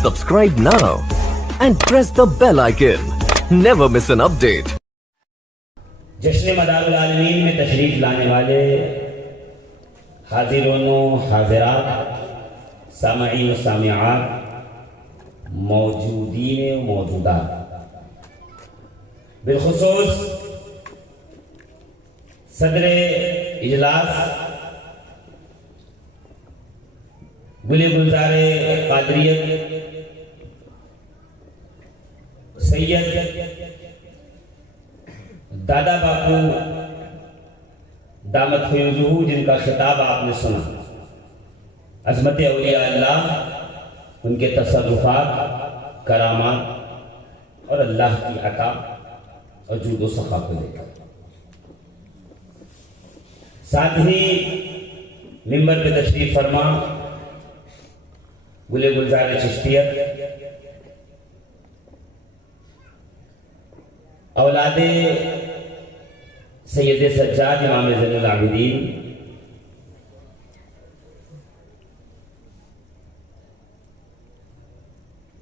Subscribe now and press the bell icon. Never miss an update. جشن مدارُ العالمین میں تشریف لانے والے حاضرون و حاضرات، سامعین و سامعات، موجودین و موجودات، بالخصوص صدر اجلاس گل گلزار قادریت سید دادا باپو دامت فیضہ، جن کا خطاب آپ نے سنا، عظمت اولیاء اللہ، ان کے تصرفات، کرامات اور اللہ کی عطا اور جود و سخا کو لے کر، ساتھ ہی منبر پہ تشریف فرما گل گلزار چشتیت، اولاد سید سجاد امام زین العابدین،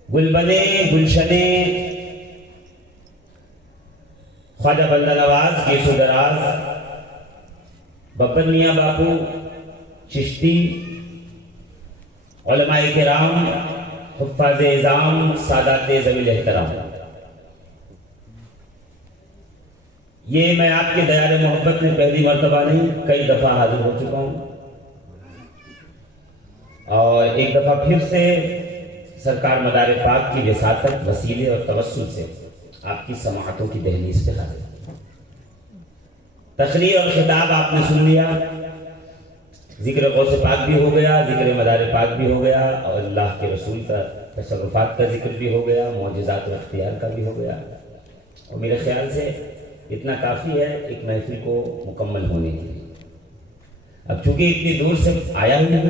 گلبنے گلشنے خواجہ بندہ نواز گیسو دراز، ببر میاں باپو چشتی، علماء کرام، حفاظ اعظام، سادات ذوی الاحترام، یہ میں آپ کے دیار محبت میں پہلی مرتبہ نہیں کئی دفعہ حاضر ہو چکا ہوں، اور ایک دفعہ پھر سے سرکار مدار پاک کی وساطت، وسیلے اور توسل سے آپ کی سماعتوں کی دہلیز پہ حاضر ہوں۔ تقریر اور خطاب آپ نے سن لیا، ذکر غوث پاک بھی ہو گیا، ذکر مدار پاک بھی ہو گیا، اور اللہ کے رسول کا تصرفات کا ذکر بھی ہو گیا، معجزات و اختیار کا بھی ہو گیا، اور میرے خیال سے اتنا کافی ہے ایک محفل کو مکمل ہونے کے لیے۔ اب چونکہ اتنی دور سے آیا ہی ہے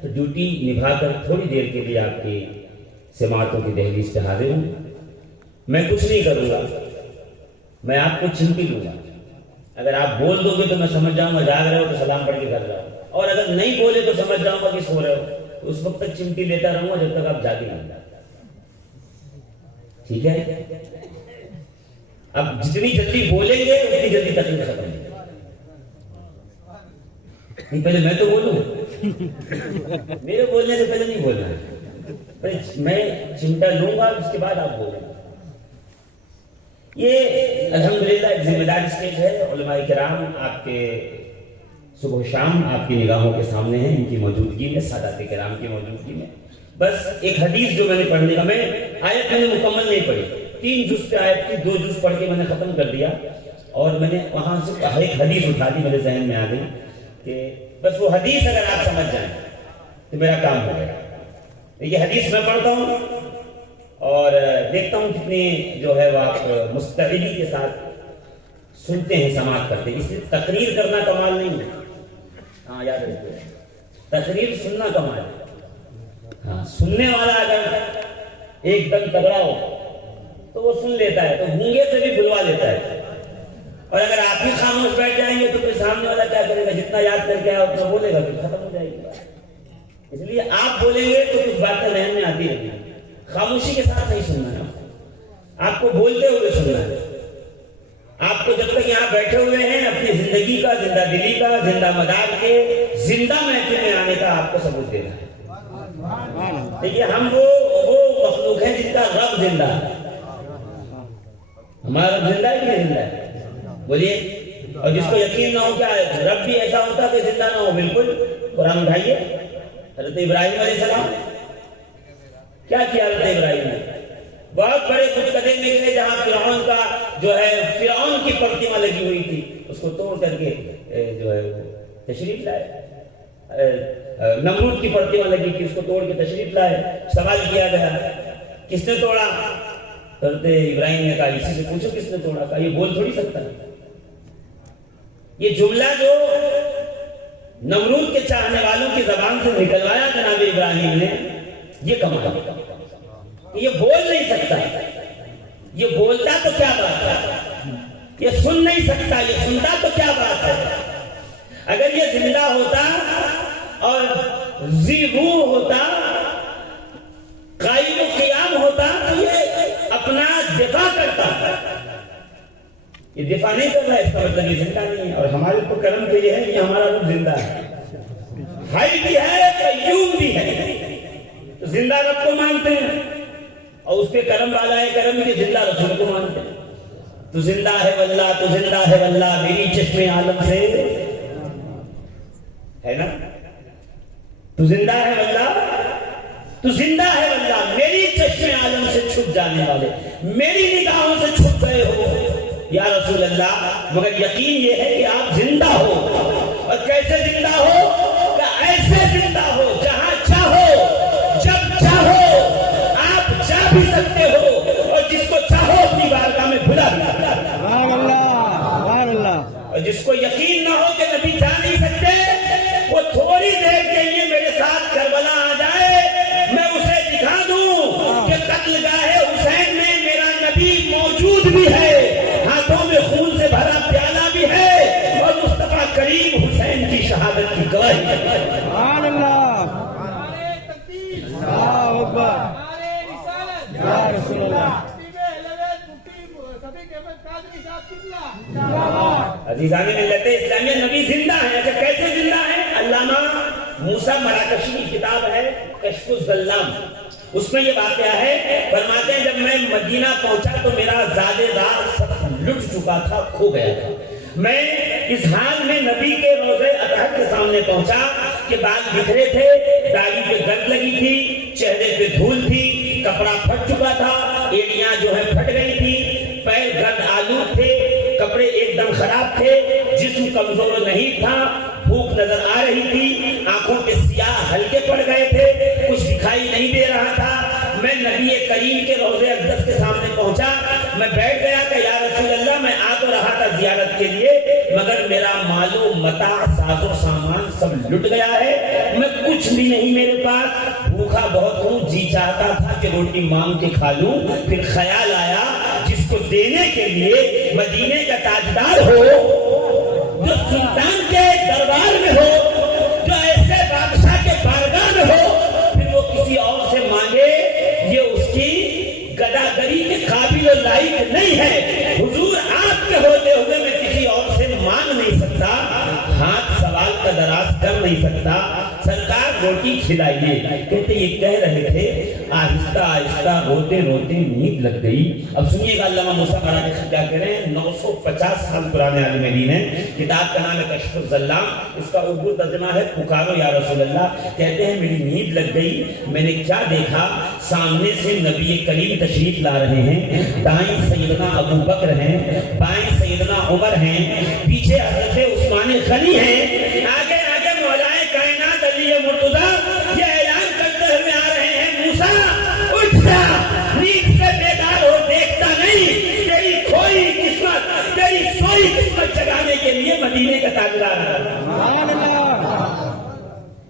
تو ڈیوٹی نبھا کر تھوڑی دیر کے لیے آپ کی سماعتوں کی دہلیز پہ حاضر ہوں۔ میں کچھ نہیں کروں گا، میں آپ کو چمٹی لوں گا۔ اگر آپ بول دو گے تو میں سمجھ جاؤں گا جاگ رہے ہو تو سلام پڑھ کے کر رہا ہوں، اور اگر نہیں بولے تو سمجھ جاؤں گا کہ سو رہے ہو، تو اس وقت تک چمٹی لیتا رہوں گا جب تک آپ جاگے نہیں۔ ٹھیک ہے؟ اب جتنی جلدی بولیں گے اتنی جلدی تقریر ختم ہوگی۔ نہیں، پہلے میں تو بولوں، میرے بولنے سے پہلے نہیں بولنا ہے، میں چمٹا لوں گا اس کے بعد آپ بولیں گے۔ یہ الحمدللہ ایک ذمہ دار اسٹیج ہے۔ علماء کرام آپ کے صبح و شام آپ کی نگاہوں کے سامنے ہیں، ان کی موجودگی میں، سادات کرام کی موجودگی میں۔ بس ایک حدیث جو میں نے پڑھنے کا، میں آیت میں نے مکمل نہیں پڑھی، 3 جز پہ آیت کی، 2 جز پڑھ کے میں نے ختم کر دیا، اور میں نے وہاں سے ایک حدیث اٹھا دی، میرے ذہن میں آ گئی کہ بس وہ حدیث اگر آپ سمجھ جائیں تو میرا کام ہو گیا۔ یہ حدیث میں پڑھتا ہوں اور دیکھتا ہوں کتنی جو ہے وہ آپ مستعدی کے ساتھ سنتے ہیں، سماعت کرتے ہیں۔ اس لیے تقریر کرنا کمال نہیں ہے، ہاں یاد رکھیے، تقریر سننا کمال ہے۔ ہاں، سننے والا اگر ایک دم تگڑا ہو تو وہ سن لیتا ہے، تو گونگے سے بھی بلوا لیتا ہے، اور اگر آپ ہی خاموش بیٹھ جائیں گے تو پھر سامنے والا کیا کرے گا؟ جتنا یاد کر کے آیا اتنا بولے گا، پھر ختم ہو جائے گی بات۔ اس لیے آپ بولیں گے تو کچھ باتیں ذہن میں آتی رہیں گی، خاموشی کے ساتھ نہیں سننا ہے، آپ کو بولتے ہوئے سننا ہے۔ آپ کو جب تک یہاں بیٹھے ہوئے ہیں اپنی زندگی کا، زندہ دلی کا، زندہ مدار کے، زندہ محفل میں آنے کا آپ کو ثبوت دینا ہے۔ دیکھیے، ہم وہ مخلوق ہیں جن کا رب زندہ ہے۔ ہمارا رب زندہ ہے کہ نہیں زندہ ہے؟ بولیے۔ اور جس کو یقین نہ ہو کیا رب بھی ایسا ہوتا کہ زندہ نہ ہو، بالکل قرآن اٹھائیے۔ حضرت ابراہیم علیہ السلام کیا کیا؟ حضرت ابراہیم نے بہت بڑے خودکدے میں گئے، جہاں فرعون کا جو ہے، فرعون کی پرتمہ لگی ہوئی تھی، اس کو توڑ کر کے جو ہے تشریف لائے۔ نمرود کی پرتمہ لگی تھی، اس کو توڑ کے تشریف لائے۔ سوال کیا گیا کس نے توڑا؟ حضرت ابراہیم نے کہا اسی سے پوچھو کس نے توڑا۔ کہا یہ بول تھوڑی سکتا ہے۔ یہ جملہ جو نمرود کے چاہنے والوں کی زبان سے نکلوایا جناب ابراہیم نے، یہ کمال ہے۔ یہ بول نہیں سکتا، یہ بولتا تو کیا بات ہے، یہ سن نہیں سکتا، یہ سنتا تو کیا بات ہے۔ اگر یہ زندہ ہوتا اور ذی روح ہوتا، قائم دفاع نہیں کر رہا ہے اس کا مطلب یہ زندہ نہیں ہے. اور ہمارے تو کرم کے یہ ہے کہ ہمارا رب زندہ ہے, حی بھی ہے, قیوم بھی ہے. تو زندہ رب کو مانتے ہیں اور اس کے کرم والا ہے کرم کے زندہ رسول کو مانتے ہیں. تو زندہ ہے واللہ, تو زندہ ہے واللہ, میری چشم عالم سے ہے نا. تو زندہ ہے واللہ, تو زندہ ہے واللہ, میری چشم عالم سے چھپ جانے والے, میری نگاہوں سے چھپ گئے ہو یا رسول اللہ. مگر یقین یہ ہے کہ آپ زندہ ہو. اور کیسے زندہ ہو؟ کہ ایسے زندہ ہو جہاں چاہو جب چاہو آپ جا بھی سکتے ہو, اور جس کو چاہو اپنی بارگاہ میں بلا بھی سکتے ہو. اور جس کو یقین نہ ہو کہ نبی جا نہیں سکتے, وہ تھوڑی دیر کے لیے میرے ساتھ کربلا آ جائے, میں اسے دکھا دوں کہ قتل گاہ حسین میں میرا نبی موجود بھی ہے, ہاتھوں میں خون سے بھرا پیالہ بھی ہے, اور مصطفیٰ کریم حسین کی شہادت کی گواہی ہے. سبحان اللہ, اللہ اکبر, یا رسول اللہ. عزیزان ملت اسلامیہ, نبی زندہ ہے. اچھا کیسے زندہ ہے؟ علامہ موسیٰ مراکشی کی کتاب ہے کشف الظلام, اس میں یہ واقعہ ہے. فرماتے ہیں جب میں مدینہ پہنچا تو میرا زادے دار سب لٹ چکا تھا, کھو گیا تھا. میں اس حال میں نبی کے روضے اطہر کے سامنے پہنچا کہ بال بکھرے تھے, داڑھی پہ گرد لگی تھی, چہرے پہ دھول تھی, کپڑا پھٹ چکا تھا, ایڑیاں جو ہے پھٹ گئی تھی, پیر گرد آلود تھے, کپڑے ایک دم خراب تھے, جسم کمزور نہیں تھا, بھوک نظر آ رہی تھی, آنکھوں کے سیاہ ہلکے پڑ گئے تھے, کچھ دکھائی نہیں دے رہا تھا. میں نبی کریم کے روضے اقدس کے سامنے پہنچا, میں بیٹھ گیا کہ یا رسول اللہ, میں آ تو رہا تھا زیارت کے لیے, مگر میرا مال و متاع ساز و سامان سب لٹ گیا ہے, میں کچھ بھی نہیں میرے پاس, بھوکا بہت ہوں, جی چاہتا تھا کہ روٹی مانگ کے کھا لوں. پھر خیال آیا جس کو دینے کے لیے مدینے کا تاجدار ہو, جو سلطان کے دربار میں ہو, جو ایسے بادشاہ کے بارگاہ میں ہو, پھر وہ کسی اور سے مانگے, یہ اس کی گداگری کے قابل و لائق نہیں ہے. حضور آپ کے ہوتے ہوئے میں کسی اور سے مانگ نہیں سکتا, ہاتھ سوال کا دراز کر نہیں سکتا, سرکار روٹی کھلائیے. کہتے یہ کہہ رہے تھے, آہستہ آہستہ روتے روتے نیند لگ گئی. اب سنیے گا علامہ موسیٰ مراکشی کیا کہہ رہے ہیں, 950 سال پرانے عالم دین ہے, کتاب کا نام ہے کشف الظلام, اس کا اردو ترجمہ ہے پکارو یا رسول اللہ. کہتے ہیں میری نیند لگ گئی, میں نے کیا دیکھا, سامنے سے نبی کریم تشریف لا رہے ہیں, دائیں سیدنا ابو بکر ہیں, بائیں سیدنا عمر ہیں, پیچھے حضرت عثمان غنی ہیں, آگے آگے مولائے کائنات علی مرتضیٰ یہ اعلان کرتے ہوئے آ رہے ہیں, موسیٰ اٹھ جا, نیند سے بیدار ہو, دیکھتا نہیں تیری کھوئی قسمت, تیری سوئی قسمت جگانے کے لیے مدینے کا تاجدار ہے.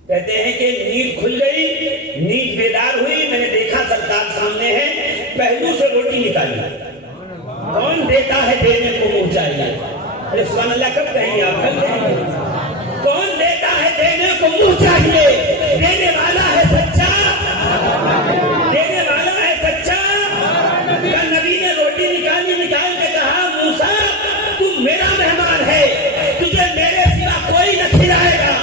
کہتے ہیں کہ نیند کھل گئی, نیند بیدار ہوئی, میں نے دیکھا سرکار سامنے ہے, پہلو سے روٹی نکالی. کون دیتا ہے دینے کو منہ چاہیے؟ ارے سبحان اللہ کب کہیں گے آپ, کل کہیں گے. کون دیتا ہے دینے کو منہ چاہیے؟ دینے والا ہے سچا, دینے والا ہے سچا. نبی نے روٹی نکالی, نکال کے کہا موسیٰ تم میرا مہمان ہے, تجھے میرے سوا کوئی نہ کھلائے گا.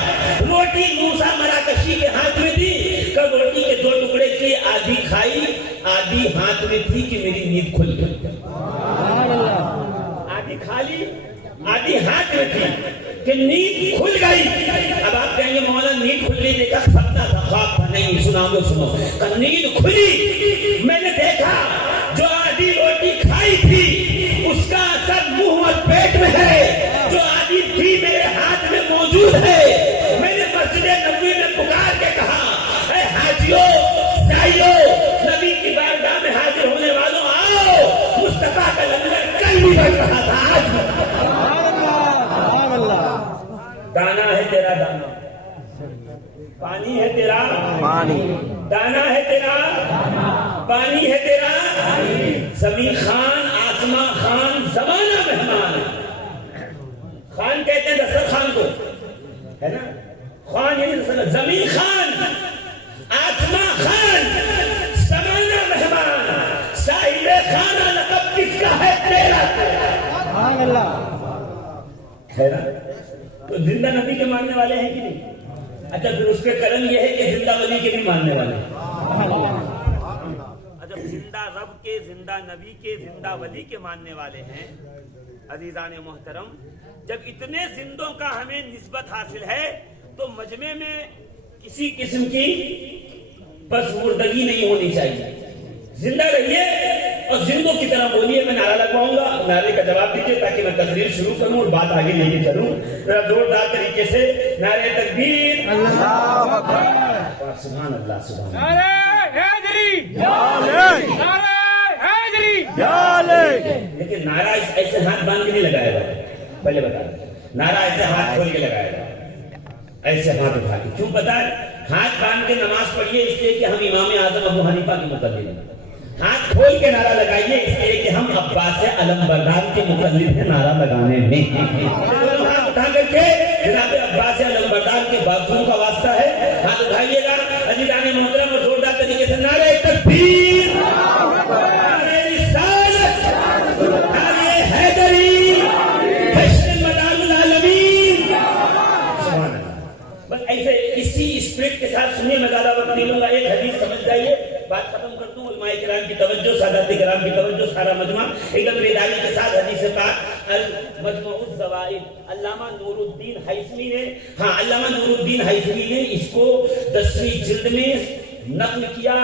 روٹی موسیٰ مراکشی کے ہاتھ میں دی, کب روٹی کے 2 ٹکڑے کیے, آدھی کھائی, آدھی ہاتھ میں تھی کہ میری نیند کھل گئی. آدھی کھا لی, آدھی ہاتھ میں تھی کہ نیند کھل گئی. اب آپ کہیں گے مولانا نیند کھل گئی, دیکھا سپنا تھا, خواب تھا. نہیں, سنا دو, سنو. نیند کھلی, میں نے دیکھا جو آدھی روٹی کھائی تھی اس کا اثر منہ اور پیٹ میں ہے, جو آدھی تھی میرے ہاتھ میں موجود ہے. میں نے مسجد نبوی میں پکار کے کہا, اے حاجیوں, سائیوں, نبی کی بارگاہ میں حاضر ہونے والوں آؤ, مصطفیٰ کا لنگر کل بھی بڑھ رہا تھا, آج دانا ہے تیرا دانا, پانی ہے تیرا پانی, دانا ہے تیرا پانی ہے تیرا. زمین خان, آسمان خان, زمانہ مہمان. خان کہتے ہیں دسترخوان کو, ہے نا, خان یعنی زمین خان, آسمان خان, زمانہ مہمان. صاحب خانہ لقب کس کا ہے؟ تیرا. ہے نا؟ تو زندہ نبی کے ماننے والے ہیں کہ نہیں؟ اچھا پھر اس کے کرم یہ ہے کہ زندہ ولی کے بھی ماننے والے ہیں. جب زندہ رب کے، زندہ نبی کے، زندہ ولی کے ماننے والے ہیں عزیزان محترم، جب اتنے زندوں کا ہمیں نسبت حاصل ہے تو مجمع میں کسی قسم کی پسماندگی نہیں ہونی چاہیے. زندہ رہیے اور زندوں کی طرح بولیے. میں نعرہ لگواؤں گا، نعرے کا جواب دیجیے تاکہ میں تقریر شروع کروں اور بات آگے لے کے چلوں. ذرا زوردار طریقے سے نعرے تکبیر، اللہ اکبر، سبحان اللہ، سبحان اللہ. لیکن نعرہ ایسے ہاتھ باندھ کے نہیں لگایا گا. پہلے بتا دیں، نعرہ ایسے ہاتھ کھول کے لگایا گا، ایسے ہاتھ اٹھا کے. کیوں پتا ہے؟ ہاتھ باندھ کے نماز پڑھیے اس لیے کہ ہم امام اعظم ابو حنیفہ کے مقلد ہیں. ہاتھ کھول کے نعرہ لگائیے اس لیے کہ ہم عباس علمبردار کے مقلد ہیں نعرہ لگانے میں. ہاتھ اٹھا کر کے جناب عباس علمبردار کے بازو کا واسطہ ہے. ہاتھ اٹھائیے گا عزیزان محترم اور زوردار طریقے سے نعرہ تکبیر، نعرہ رسالت، نعرہ حیدری، حشر مدار العالمین. سبحان اللہ. بس ایسے اسی اسپرٹ کے ساتھ سنیے، میں زیادہ وقت نہیں لوں گا. ایک حدیث سمجھ جائیے، بات ختم کر دوں. علماء کرام کی توجہ، سادات کرام کی توجہ، سارا مجمع ایک دم بیداری کے ساتھ حدیث پاک المجموع الزوائد، علامہ نور الدین حیثمی نے، علامہ نور الدین حیثمی نے اس کو 10ویں جلد میں نقل کیا.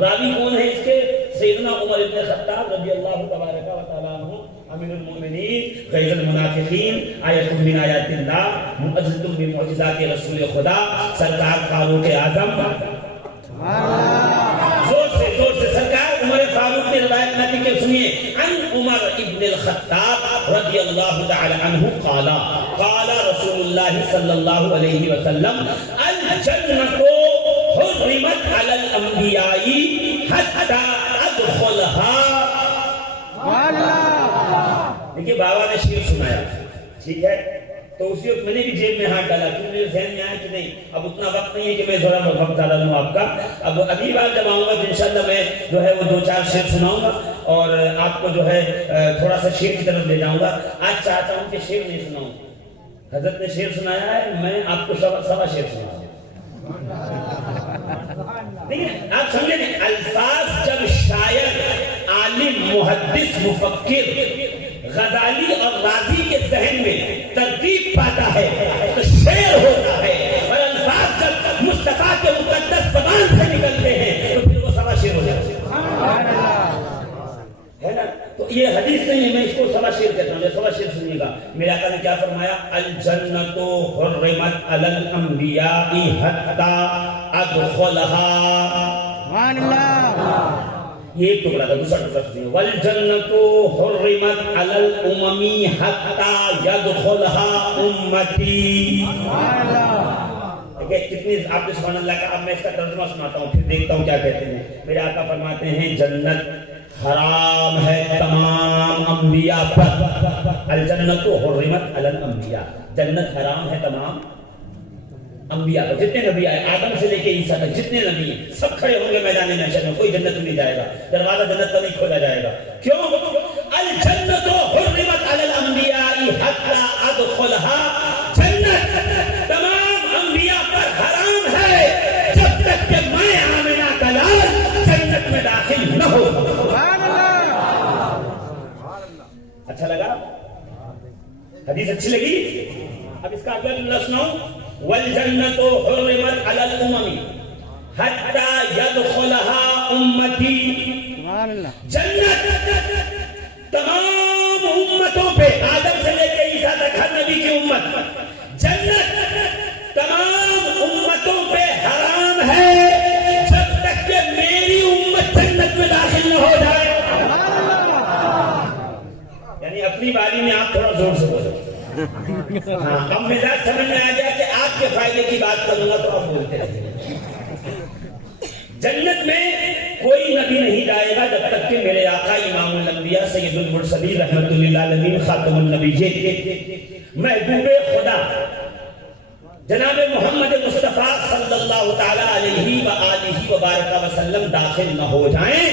راوی کون ہے اس کے؟ سیدنا عمر بن خطاب رضی اللہ تبارک و تعالی عنہ، امیر المؤمنین، غیظ المنافقین، آیت من آیات اللہ، معجزۃ من معجزات رسول خدا، سرکار فاروق اعظم. زور سے سرکار عمر فاروق نے روایت نقل کی، سنیے. عن عمر ابن الخطاب رضی اللہ تعالی عنہ قال قال رسول اللہ صلی اللہ علیہ وسلم الجنۃ حرمت علی الانبیاء حتی ادخلها. دیکھیے بابا نے شعر سنایا، ٹھیک ہے، تو اسی وقت میں نے بھی جیب میں ہاتھ ڈالا کیوں میرے ذہن میں آیا کہ نہیں اب اتنا وقت نہیں ہے کہ میں تھوڑا وقت ڈالا لوں آپ کا. اب اگلی بار جب آؤں گا تو انشاءاللہ میں جو ہے وہ 2-4 شعر سناؤں گا اور آپ کو جو ہے تھوڑا سا شعر کی طرف لے جاؤں گا. آج چاہتا ہوں کہ شعر نہیں سناؤں. حضرت نے شعر سنایا ہے، میں آپ کو سوا شعر سناؤں. آپ سمجھیں نا، الفاظ جب شاعر، عالم، محدث، مفکر، غزالی اور رازی کے ذہن میں ترتیب پاتا ہے تو شعر ہوتا ہے. اور الفاظ جب مصطفیٰ کے مقدس زبان سے نکلتے ہیں تو پھر وہ سوا شعر ہو جاتے ہے نا. تو یہ حدیث نہیں ہے، میں اس کو سوا شعر کہتا ہوں. سوا شعر سنیے گا. میرے آقا نے کیا فرمایا؟ الجنۃ حرمت علی الانبیاء حتی ادخلها. سبحان اللہ. یہ ایک ٹکڑا تھا. دوسرا ٹکڑا سنیے. والجنۃ حرمت علی الامم حتی یدخلها امتی. سبحان اللہ. کتنی آپ نے سبحان اللہ کا. اب میں اس کا ترجمہ سناتا ہوں، پھر دیکھتا ہوں کیا کہتے ہیں. میرے آقا فرماتے ہیں جنت حرام ہے تمام انبیاء پر. الجنت حرمت علی الانبیاء، جنت حرام ہے تمام انبیاء پر. جتنے نبی آئے آدم سے لے کے عیسیٰ تک جتنے نبی ہیں سب کھڑے ہوں گے میدان محشر میں. کوئی جنت میں نہیں جائے گا، دروازہ جنت کا نہیں کھولا جائے گا. کیوں؟ الجنت حرمت علی الانبیاء حتی ادخلها. جنت تمام انبیاء پر حرام ہے جب تک کہ میں آمنہ کا لال جنت میں داخل نہ ہو. اچھا لگا؟ حدیث اچھی لگی؟ اب اس کا اگلا جملہ سناؤں. والجنت حرمت علی الامم حتی یدخلها امتی. جنت تمام امتوں پہ، آدم سے لے کے عیسیٰ تک ہر نبی کی امت، جنت تمام امتوں پہ حرام ہے جب تک کہ میری امت جنت میں داخل نہ ہو جائے. یعنی اپنی باری میں آپ تھوڑا زور سے بولو. ہاں اب مزاج سمجھ میں آ گیا کہ آپ کے فائدے کی بات کروں گا تو آپ بولتے رہے. جنت میں کوئی نبی نہیں جائے گا جب تک کہ میرے آقا امام الانبیاء سید المرسلین رحمۃ للعالمین خاتم النبیین محبوب خدا جناب محمد مصطفیٰ صلی اللہ تعالی علیہ وآلہ وبارک وسلم داخل نہ ہو جائیں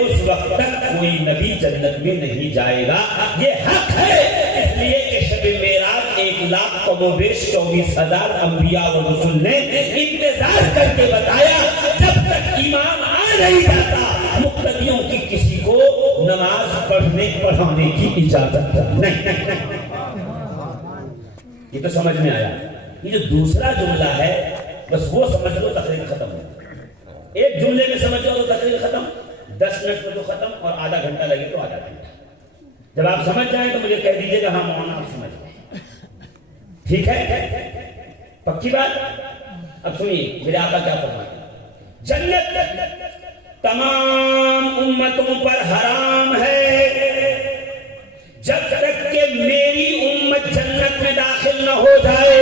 اس وقت تک کوئی نبی جنت میں نہیں جائے گا. یہ حق ہے. اس لیے کہ شب معراج 1,00,000 کم و بیش 24,000 انبیاء و رسول نے انتظار کر کے بتایا جب تک امام آ نہیں جاتا مقتدیوں کی کسی کو نماز پڑھانے کی اجازت نہیں. یہ تو سمجھ میں آیا. یہ جو دوسرا جملہ ہے بس وہ سمجھ لو تقریر ختم ہو. ایک جملے میں سمجھ لو تو تقریر ختم, 10 منٹ میں تو ختم, اور آدھا گھنٹہ لگے تو آدھا گھنٹہ. جب آپ سمجھ جائیں تو مجھے کہہ دیجئے گا ہاں مولانا آپ سمجھ گئے. ٹھیک ہے, پکی بات. اب سنیے میرے آقا کیا فرماتے ہیں. جنت تمام امتوں پر حرام ہے جب تک کہ میری امت جنت میں داخل نہ ہو جائے.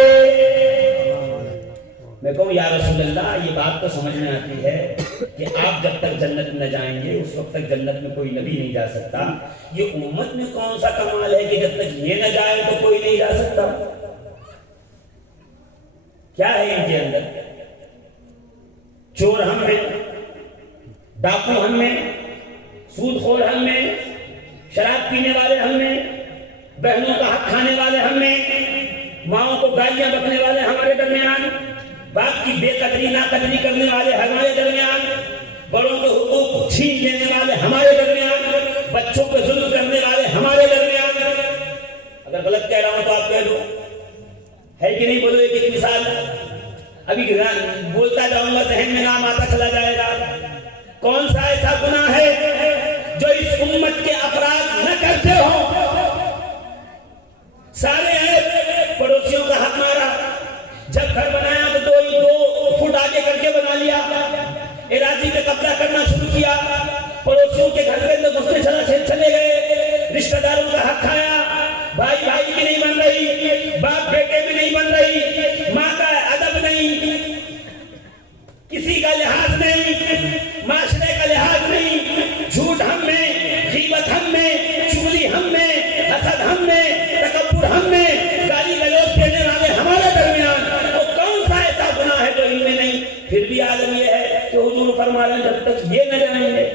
میں کہوں یا رسول اللہ یہ بات تو سمجھ میں آتی ہے کہ آپ جب تک جنت میں نہ جائیں گے اس وقت تک جنت میں کوئی نبی نہیں جا سکتا. یہ امت میں کون سا کمال ہے کہ جب تک یہ نہ جائے تو کوئی نہیں جا سکتا؟ کیا ہے ان کے اندر؟ چور ہم ہیں, ڈاکو ہم ہیں, سود خور ہم ہیں, شراب پینے والے ہم ہیں, بہنوں کا حق کھانے والے ہم ہیں, ماؤں کو گالیاں بکنے والے ہمارے درمیان, باپ کی بے قدری ناقدری کرنے والے ہمارے درمیان, بڑوں کے حقوق چھین لینے والے ہمارے درمیان, بچوں پہ ظلم کرنے والے ہمارے درمیان. اگر غلط کہہ رہا ہوں تو آپ کہہ دو, ہے کہ نہیں؟ بولو ایک مثال. ابھی بولتا جاؤں گا ذہن میں نام آتا چلا جائے گا. کون سا ایسا گناہ ہے جو اس امت کے افراد نہ کرتے ہو؟ سارے ہیں, پڑوسیوں کا حق مارا, جب گھر بنایا تو 2 فٹ آگے کر کے بنا لیا, اراضی پہ قبضہ کرنا شروع کیا, پڑوسیوں کے گھر کے اندر گھسنے چلے گئے, رشتہ داروں کا حق کھایا, بھائی بھائی کی نہیں بن رہی, باپ بیٹے میں نہیں بن رہی, ماں کا ادب نہیں, کسی کا لحاظ نہیں, معاشرے کا لحاظ نہیں, جھوٹ ہم میں, غیبت ہم میں, چغلی ہم میں, حسد ہم میں, تکبر ہم میں, گالی گلوچ دینے والے ہمارے درمیان. تو کون سا ایسا گناہ ہے جو ان میں نہیں؟ پھر بھی عالم یہ ہے کہ حضور فرما رہے ہیں جب تک یہ نہ جائیں گے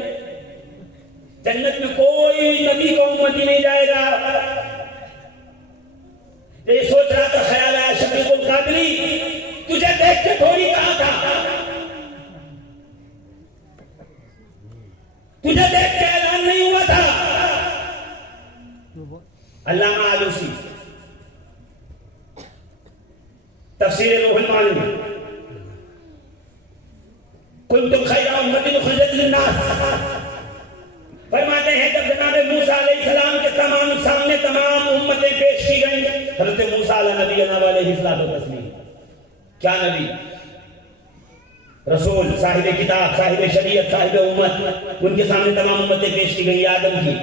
جنت میں کوئی نبی کو امتی نہیں جائے گا. یہ سوچ رہا تھا, خیال آیا شفیق القادری تجھے دیکھ کے تھوڑی کہا تھا, تجھے دیکھ کے اعلان نہیں ہوا تھا. علامہ آلوسی تفسیر روح المعانی کنتم خیر امۃ اخرجت للناس فرماتے ہیں جب جناب موسیٰ علیہ السلام کے سامنے تمام امتیں پیش کی گئیں, حضرت موسیٰ علیہ السلام و تسلیم, کیا نبی, رسول, صاحب کتاب, صاحب شریعت, صاحب امت, ان کے سامنے تمام امتیں پیش کی گئیں. یہ آدم کی,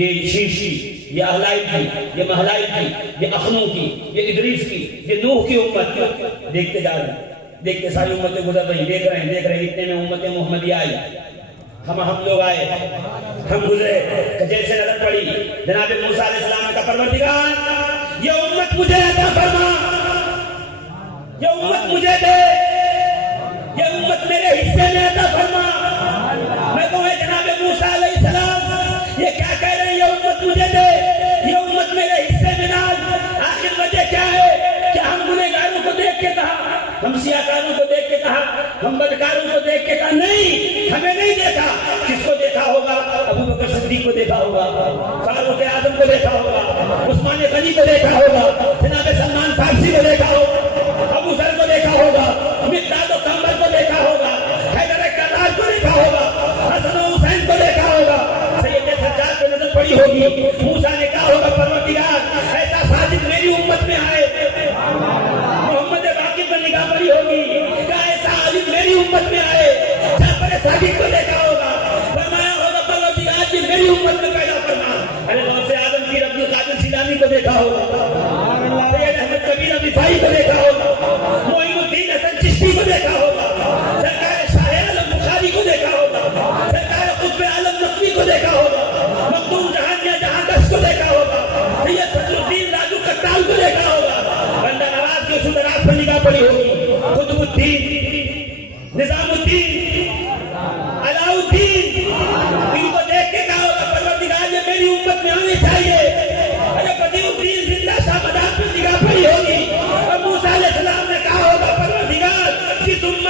یہ شیشی, یہ اہلائی کی, یہ محلائی کی, یہ اخنو کی, یہ ادریس کی, یہ نوح کی امت. دیکھتے جا رہے ہیں, دیکھتے ساری امتیں گزر رہی, دیکھ رہے ہیں, اتنے میں امت محمدی آئی. ہم لوگ آئے, ہم گزرے, جیسے نظر پڑی جناب موسیٰ علیہ السلام کا پروردگار یہ امت مجھے عطا فرما, یہ امت مجھے دے, یہ امت میرے حصے میں عطا فرما. میں کہوں جناب موسیٰ علیہ السلام یہ کیا کہہ رہے ہیں, یہ امت مجھے دے, یہ امت میرے حصے میں ڈال. آخر وجہ کیا ہے کہ ہم گنہگاروں کو دیکھ کے کہا, ہم سیاکاروں کو دیکھ کے کہا, ہم بدکاروں کو دیکھ کے کہا, نہیں ہمیں نہیں دیکھا. کس کو دیکھا ہوگا؟ ابو بکر صدیق کو دیکھا ہوگا, فاروق اعظم کو دیکھا ہوگا, عثمان غنی کو دیکھا ہوگا, جناب سلمان فارسی کو دیکھا ہوگا, ابو ذر کو دیکھا ہوگا, مقداد و کمبر کو دیکھا ہوگا, حیدر کرار کو دیکھا ہوگا, حسن و حسین کو دیکھا ہوگا, سید سجاد کو نظر پڑی ہوگی. موسیٰ نے کہا ہوگا پروردگار ایسا ساجد میری امت میں آئے, محمد باقی پر نگاہ پڑی ہوگی, کیا ایسا عالم میری امت میں آئے. جعفر صادق کو دیکھا ہوگا, فرمایا ہوگا پروردگار جی میری امت میں پیدا کرنا. ارے غوث اعظم کی عبد القادر جیلانی کو دیکھا ہوگا, سید احمد کبیر رفاعی کو دیکھا ہوگا, معین الدین حسن چشتی کو دیکھا ہوگا, سرکار شاہ عالم بخاری کو دیکھا ہوگا, سرکار قطب عالم نقوی کو دیکھا ہوگا, مخدوم جہانگیر جہاں کو دیکھا ہوگا, سید صدر الدین راجو کٹال کو دیکھا ہوگا. بندہ نواز کے سندراز پر نگاہ پڑی ہوگی, قطب الدین, نظام الدین, علاء الدین, ان کو دیکھ کے کہا ہوگا پروردگار یہ میری امت میں آنے چاہیے. ارے بدیع الدین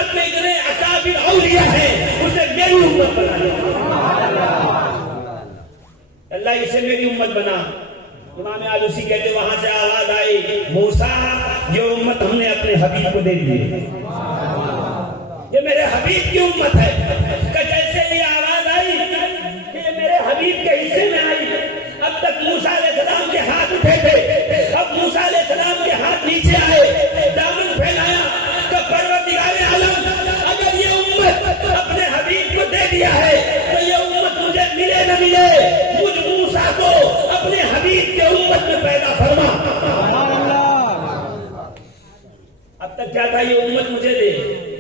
کائنات میں اتنے اکابر اولیاء ہیں اسے میری امت بنا دیا اللہ، اسے میری امت بنا. امام آلوسی کہتے وہاں سے آواز آئی موسیٰ یہ امت ہم نے اپنے حبیب کو دے دی، یہ میرے حبیب کی امت ہے. کہ جیسے بھی آواز آئی کہ یہ میرے حبیب کے حصے میں آئی. اب تک موسیٰ علیہ السلام کے ہاتھ اٹھے تھے، اب موسیٰ علیہ السلام کے ہاتھ نیچے آئے، دامن پھیلایا کہ پروردگار عالم اگر یہ امت اپنے حبیب کو دے دیا ہے تو یہ امت مجھے ملے نہ ملے، مجھ موسیٰ کو اپنے حبیب کے امت میں پیدا فرما. اب تک کیا تھا یہ امت مجھے دے،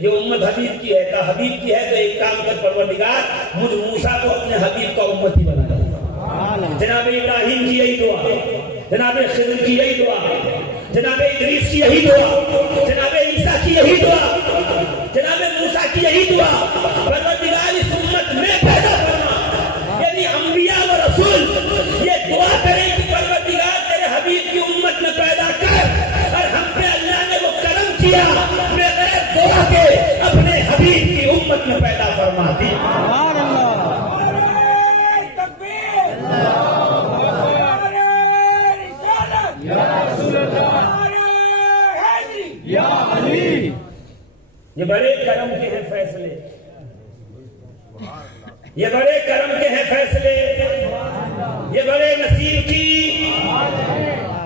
یہ امت حبیب کی ہے. کہ حبیب کی ہے تو ایک کام کر پروردگار مجھ موسیٰ کو اپنے حبیب کا امت ہی بنا دے. جناب ابراہیم کی یہی دعا، جناب خضر کی یہی دعا، جناب ادریس کی یہی دعا، جناب عیسیٰ کی یہی دعا، جناب موسیٰ کی یہی دعا، پروردگار اس امت میں پیدا فرما. یعنی انبیاء و رسول یہ دعا کریں کہ پروردگار تیرے حبیب کی امت میں پیدا کر، اور ہم پہ اللہ نے وہ کرم کیا بغیر دعا کے اپنے حبیب کی امت میں پیدا فرما دی. یہ بڑے کرم کے ہیں فیصلے، یہ بڑے کرم کے ہیں فیصلے، یہ بڑے نصیب کی.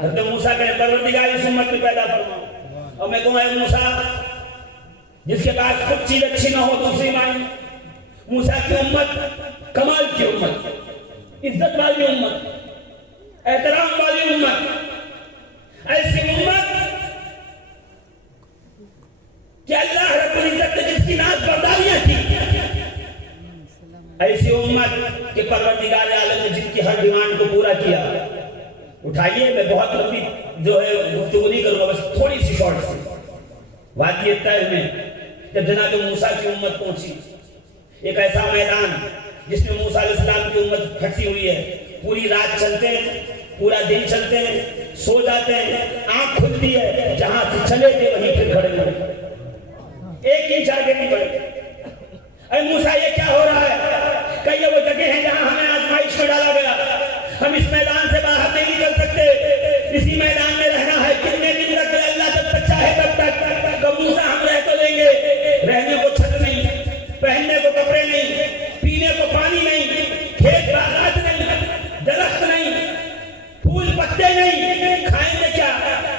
حضرت موسیٰ کہے پروردگار اس امت میں پیدا فرما. اور میں کہوں اے موسیٰ جس کے پاس خود چیز اچھی نہ ہو دوسری مانی. موسیٰ کی امت کمال کی امت، عزت والی امت، احترام والی امت، ایسی امت کہ اللہ رب العزت نے جس کی ناز برداریاں کی، ایسی امت کہ پروردگار عالم نے جن کی ہر ڈیمانڈ کو پورا کیا. اٹھائیے میں بہت لمبی جو ہے گفتگو نہیں کروں گا، بس تھوڑی سی شارٹ سی. وادی طیر میں جب جناب موسیٰ کی امت پہنچی، ایک ایسا میدان جس میں موسیٰ علیہ السلام کی امت پھنسی ہوئی ہے. پوری رات چلتے ہیں، پورا دن چلتے ہیں، سو جاتے ہیں، آنکھ کھلتی ہے جہاں سے چلے تھے وہیں پھر کھڑے ہوئے، ایک انچ آگے نہیں بڑھے. اے موسیٰ یہ کیا ہو رہا ہے؟ کہ یہ وہ جگہ ہیں جہاں ہمیں آزمائش میں ڈالا گیا، ہم اس میدان سے باہر نہیں نکل سکتے، اسی میدان میں رہنا ہے. کتنے دن تک اللہ جب تک چاہے تب تک. کہ موسیٰ ہم رہ تو لیں گے، رہنے کو چھت نہیں، پہننے کو کپڑے نہیں، پینے کو پانی نہیں، کھیت باغات نہیں، درخت نہیں، پھول پتے نہیں. کھائیں گے کیا،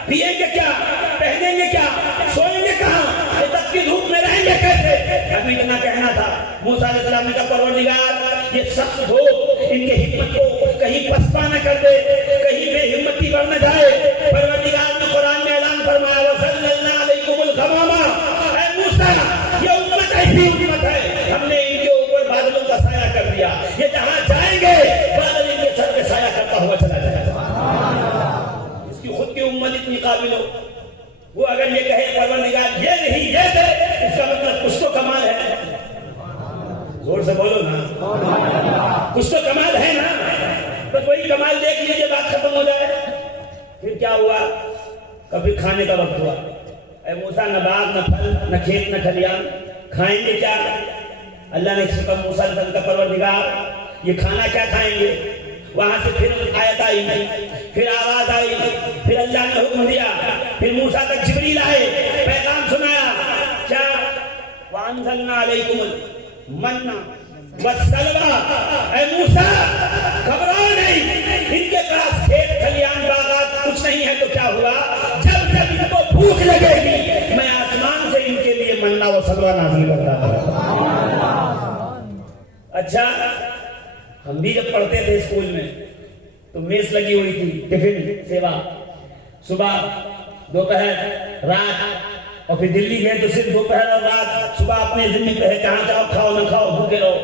پیئیں گے کیا، پہنیں گے کیا، سوئیں گے کہاں، یہ تک کی دھوپ میں رہیں گے کیسے؟ ابھی اتنا کہنا تھا. موسیٰ علیہ السلام نے کہا پروردگار یہ سخت دھوپ ان کے ہمت کو کہیں پسپا نہ کر دے، کہیں بے ہمتی بڑھ نہ جائے. پروردگار نے قرآن میں اعلان فرمایا وَظَلَّلْنَا عَلَيْكُمُ الْغَمَامَ. اے موسیٰ یہ امت ایسی امت ہے ہم نے ان کے اوپر بادلوں کا سایہ کر دیا، یہ جہاں جائیں گے بادل ان کے سر پہ سایہ کرتا ہوا چلا جائے گا. اس کی خود کی امت اتنی قابل ہو، وہ اگر یہ کہے پروردگار یہ نہیں یہ دے، اس کا مطلب کچھ تو کمال ہے. زور سے بولو نا، کچھ تو کمال ہے نا. بس وہی کمال دیکھ لیجیے بات ختم ہو جائے. پھر کیا ہوا؟ کبھی کھانے کا وقت ہوا. اے موسیٰ نہ باغ نہ پھل نہ کھیت نہ کھلیان، کھائیں گے کیا؟ اللہ نے کہا موسیٰ کا پروردگار یہ کھانا کیا کھائیں گے؟ وہاں سے پھر آیت آئی، پھر آواز آئی، پھر اللہ نے حکم دیا، پھر موسیٰ تک جبریل آئے، پیغام سنایا. کیا؟ وَأَنزَلْنَا عَلَيْكُمُ الْمَنَّ وَالسَّلْوَىٰ. اے موسیٰ گھبراؤ نہیں، ان کے پاس کھیت کھلیان باغات کچھ نہیں ہے تو کیا ہوا؟ جب جب ان کو بھوک لگے گی میں آسمان سے ان کے لیے منہ و سلویٰ نازل کرتا ہوں. اچھا ہم بھی جب پڑھتے تھے اسکول میں تو میس لگی ہوئی تھی، ٹفن سیوا، صبح دوپہر رات. اور پھر دلی گئے تو صرف دوپہر اور رات، صبح اپنے ذمہ پہ ہے کہاں جاؤ کھاؤ نہ کھاؤ بھوکے رہو.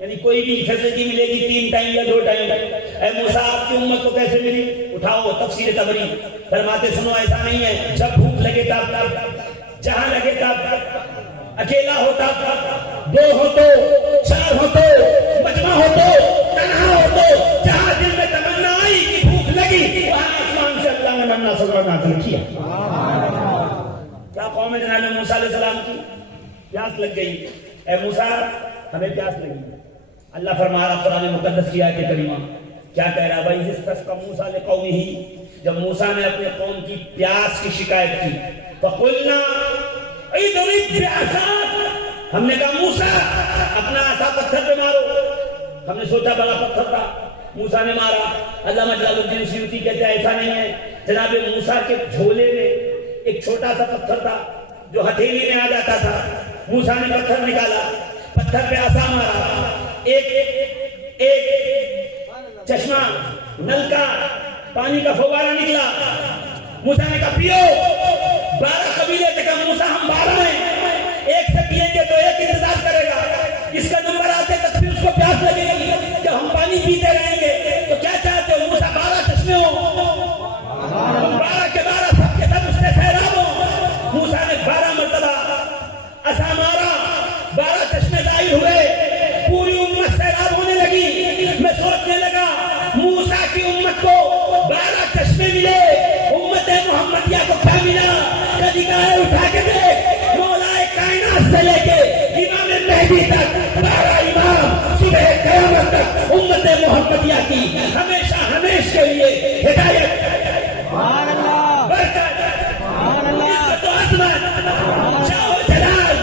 یعنی کوئی بھی فیسلٹی ملے گی 3 ٹائم یا 2 ٹائم. اے موسیٰ آپ کی امت کو کیسے ملی؟ اٹھاؤ تفسیر طبری فرماتے سنو ایسا نہیں ہے جب بھوک لگے تب، جہاں لگے تب، اکیلا ہو تب، 2 ہو تو، 4 ہو تو، مجمع ہو تو، تنہا ہو تو، جہاں دل میں تمنا آئی کہ بھوک لگی وہاں آسمان سے اللہ نے منہ سلویٰ نازل کیا. کیا قوم ہے جناب موسیٰ علیہ السلام کی؟ پیاس لگ گئی. اے موسیٰ ہمیں پیاس لگی. اللہ فرما رہا قرآن مقدس کی آیت کریمہ کیا کہہ رہا بھائی استسقى موسیٰ لقومه جب موسیٰ نے اپنے قوم کی پیاس کی شکایت کی فقلنا اضرب بعصاک ہم نے کہا موسیٰ اپنا عصا پتھر پہ مارو. ہم نے سوچا بڑا پتھر تھا موسیٰ نے مارا. علامہ جلال الدین سیوطی کہتے ہیں ایسا نہیں ہے جناب موسیٰ کے جھولے میں ایک چھوٹا سا پتھر تھا جو ہتھیلی میں آ جاتا تھا. موسیٰ نے پتھر نکالا پتھر پہ عصا مارا ایک چشمہ نل کا پانی کا فوارہ نکلا. موسیٰ نے کہا پیو. 12 قبیلے تھے کہا موسیٰ ہم 12 ہیں ایک سے پیئیں گے تو ایک انتظار کرے گا. اس کا نمبر آتے تک پھر اس کو پیاس لگے گی کہ ہم پانی پیتے رہیں گے. تو کیا چاہتے ہو موسیٰ 12 چشمے ہوں 12 کے 12 سب کے سب اس سے سیراب ہوں. موسیٰ نے 12 مرتبہ عصا مارا 12 چشمے ظاہر ہوئے. پوری امت سیراب ہونے لگی. میں سوچنے لگا موسیٰ کی امت کو 12 چشمے ملے امت محمدیہ کو کیا ملا؟ کبھی گائے اٹھا کے دیکھ مولا کائنات سے لے کے امام مہدی تک 12 امام صبح قیامت تک امت محمدیہ کی ہمیشہ ہمیشہ کے لیے ہدایت برکت عزت و عظمت جاہ و جلال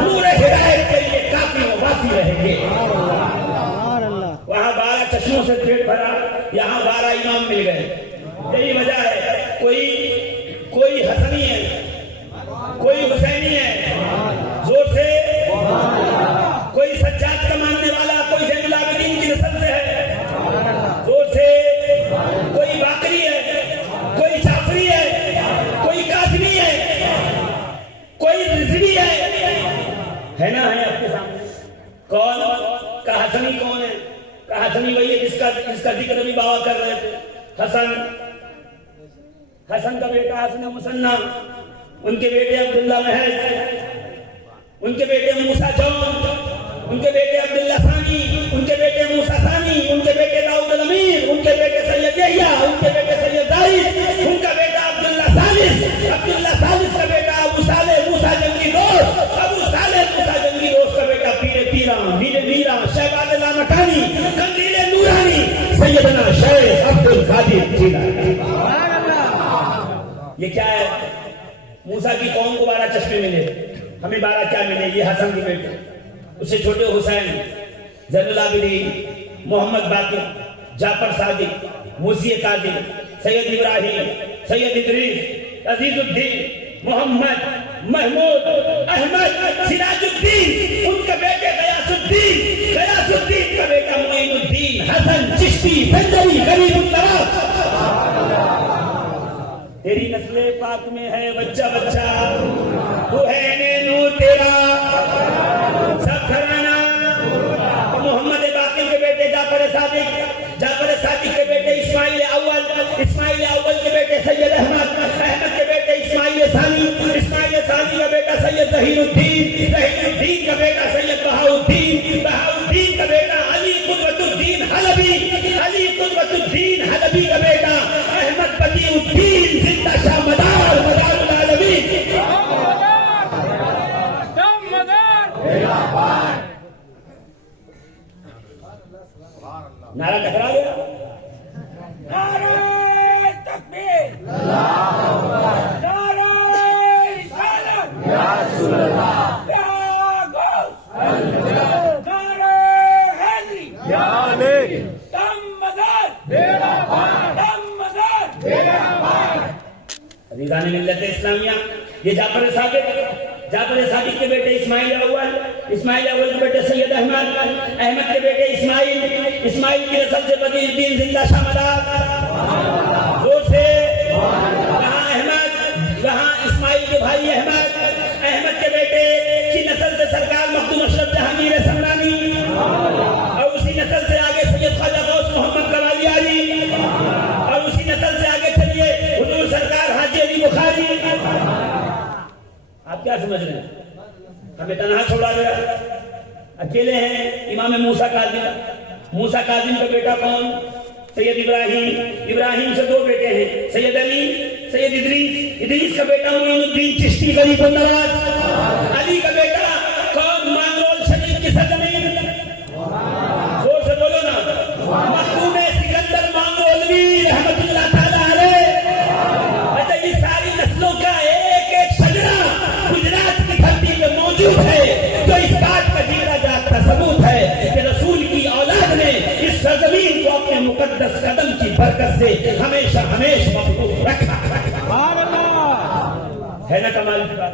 نور ہدایت کے لیے کافی و وافی رہیں گے. وہاں 12 چشموں سے پیٹ بھرا یہاں 12 امام مل گئے. یہی وجہ ہے کوئی حسنی ہے کوئی حسینی ہے زور سے کوئی سجاد کا ماننے والا کوئی زین العابدین کی نسل سے ہے زور سے کوئی باقری ہے کوئی جعفری ہے کوئی قاسمی ہے کوئی رضوی ہے نا ہے آپ کے سامنے. کون کا حسنی کون ہے؟ کا حسنی وہی ہے جس کا ذکر ابھی بابا کر رہے تھے. حسن کا بیٹا حسن مسنہ ان کے بیٹے عبداللہ محض ان کے بیٹے موسیٰ جون ان کے بیٹے عبداللہ ثانی ان کے بیٹے موسیٰ ثانی ان کے بیٹے داؤد الامیر ان کے بیٹے سید یحییٰ ان کے بیٹے سید زاہد ان کا بیٹا عبداللہ ثالث کا بیٹا ابو صالح موسیٰ جنگی دوست ابو صالح موسیٰ جنگی دوست کا بیٹا پیر پیراں میر میراں شہباز لامکانی قندیل نورانی سیدنا شیخ عبد القادر جیلانی. یہ کیا ہے؟ موسیٰ کی قوم کو 12 چشمے ملے ہمیں 12 کیا ملے؟ یہ حسن کے بیٹے اس سے چھوٹے حسین زین العابدین محمد باقر جعفر صادق موسی قادر سید ابراہیم سید ادریس عزیز الدین محمد محمود احمد سراج الدین ان کے بیٹے غیاث الدین کا بیٹا معین الدین حسن چشتی سنجری غریب الطرف. تیری نسل پاک میں ہے بچہ تو ہے نور تیرا سب گھرانہ. محمد باقر کے بیٹے جعفر صادق کے بیٹے اسماعیل اول کے بیٹے سید احمد کے بیٹے اسماعیل ثانی کا بیٹا سید ظہیر الدین کا بیٹا سید بہاؤالدین کا بیٹا علی قدوۃ الدین حلبی کا بیٹا احمد بدیع الدین زندہ شاہ مدار العالمین. نعرہ ٹکرا گیا. نعرہ تکبیر نعرہ رسالت یا رسول اللہ یا غوث نعرہ حیدری یا علی دم مدد میرا بھائی عزیزان ملت اسلامیہ. یہ جعفر صادق کے بیٹے اسماعیل اول کے بیٹے سید احمد کے بیٹے اسماعیل کی نسل سے بدیع الدین زندہ شاہ مدار زور سے وہاں احمد وہاں اسماعیل کے بھائی احمد کے بیٹے کی نسل سے سرکار مخدوم اشرف جہانگیر سمرانی اور اسی نسل سے آگے سید خواجہ غوث محمد قوالیاری اور اسی نسل سے آگے چلیے حضور سرکار حاجی علی بخاری. آپ کیا سمجھ رہے ہیں؟ ہمیں تنہا چھوڑا گیا اکیلے ہیں. امام موسیٰ کاظم کا بیٹا کون؟ سید ابراہیم سے 2 بیٹے ہیں سید علی سید ادریس کا بیٹا معین الدین چشتی غریب النواز علی کا بیٹا موجود ہے جو اس بات کا جینا جاتا ثبوت ہے کہ رسول کی اولاد نے اس سرزمین کو اپنے مقدس قدم کی برکت سے ہمیشہ محفوظ رکھا ہے نا کمال کی بات؟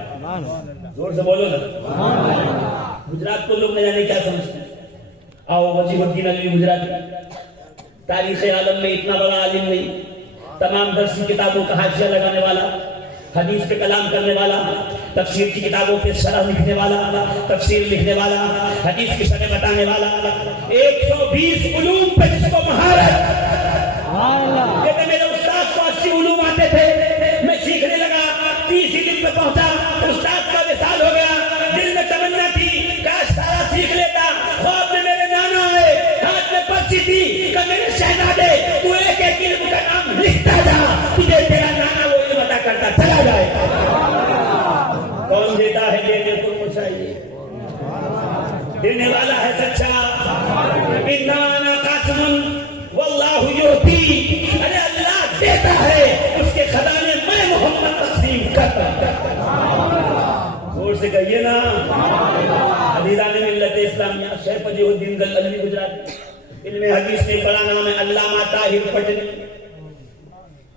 زور سے بولو نا. گجرات کو لوگ نہ جانے کیا سمجھتے ہیں. آؤ وجیہ الدین علوی گجراتی تاریخ عالم میں اتنا بڑا عالم نہیں, تمام درسی کتابوں کا حاشیہ لگانے والا, حدیث پہ کلام کرنے والا, تفسیر کی کتابوں پہ شرح لکھنے والا, تفسیر لکھنے والا, حدیث کی شرح بتانے والا, 120 علوم پہ جس کو مہارت. کہتے میرے استاد کو 80 علوم آتے تھے, میں سیکھنے لگا, 30 دن پہ پہنچا, استاد کا وصال ہو گیا, دل میں تمنا تھی کاش سارا سیکھ لیتا. خواب میں میرے نانا آئے, ہاتھ میں پرچی تھی کہ میرے شہزادے تو ایک ایک علم کا نام لکھتا جا, تجھے تیرا نانا وہ علم عطا کرتا چلا جائے. کون دیتا ہے دینے کو وہ چاہیے, دینے والا ہے سچا. اننا قاسم واللہ یعطی, ارے اللہ دیتا ہے, اس کے خزانے میں محمد تقسیم کرتا. زور سے کہیے نا. عزیزان ملت اسلامیہ, شیخ وجیہ الدین علوی گجراتی, علم حدیث میں بڑا نام ہے علامہ طاہر پٹنی.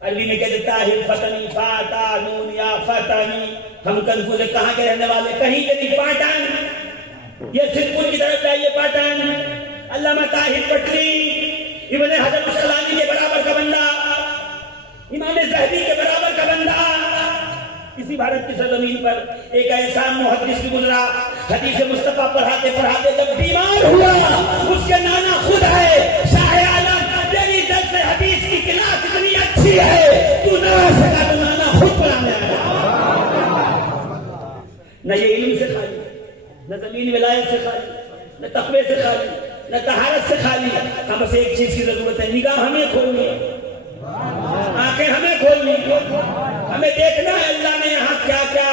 عربی میں کہتے طاہر فتنی, فاتا نون یا فتنی. ہم کنفوز کہاں کے رہنے والے, کہیں کے نہیں, پاٹان, یہ سرپور کی طرف جائیے پاٹان. علامہ طاہر پٹنی ابن حجر اسقلانی کے برابر کا بندہ, امام ذہبی کے برابر کا بندہ. اسی بھارت کی سرزمین پر ایک ایسا محدث بھی گزرا, حدیث مصطفیٰ پڑھاتے پڑھاتے جب بیمار ہوا, اس کے نانا خود ہے شاہ عالم, تیری درس حدیث کی کلاس اتنی اچھی ہے تو نہ سکا تو نانا خود پڑھانے آیا. نہ یہ علم سے خالی, نہ زمین ولایت سے خالی, نہ تقوی سے خالی, نہ طہارت سے خالی. ہم بس ایک چیز کی ضرورت ہے, نگاہ ہمیں کھولنی ہے, آنکھیں ہمیں کھولنی ہے, ہمیں دیکھنا ہے اللہ نے یہاں کیا کیا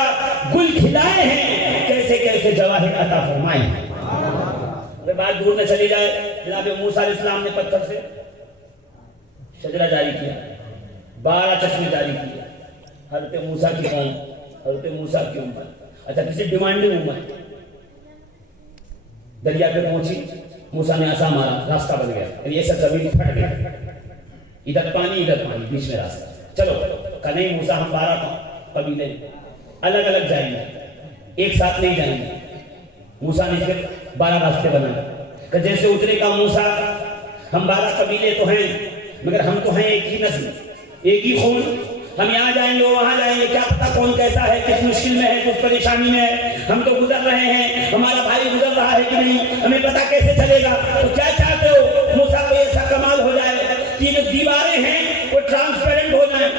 گل کھلائے ہیں, کیسے کیسے جواہر عطا فرمائے ہیں. اگر بات دور نہ چلی جائے, جناب موسیٰ علیہ السلام نے پتھر سے شجرہ جاری کیا, 12 چشمے جاری کیے. حضرت موسیٰ کی قوم, حضرت موسیٰ کی امت, اچھا کسی ڈیمانڈنگ امت, دریا پہ پہنچی, موسیٰ نے عصا مارا, راستہ بن گیا, یعنی ایسا زمین پھٹ گیا, ادھر پانی بیچ میں راستہ. چلو کہ نہیں موسیٰ, ہم 12 قبیلے الگ الگ جائیں گے, ایک ساتھ نہیں جائیں گے. موسیٰ نے پھر 12 راستے بنائے کہ جیسے اترے کا موسیٰ, ہم 12 قبیلے تو ہیں مگر ہم تو ہیں ایک ہی نسل, ایک ہی خون. ہم یہاں جائیں گے وہاں جائیں گے, کیا پتا کون کیسا ہے, کس مشکل میں ہے, کس پریشانی میں ہے. ہم تو گزر رہے ہیں, ہمارا بھائی گزر رہا ہے کہ نہیں, ہمیں پتا کیسے چلے گا. تو کیا چاہتے ہو موسیٰ کو ایسا کمال ہو جائے کہ جو دیواریں ہیں وہ ٹرانسپیرنٹ ہو جائیں,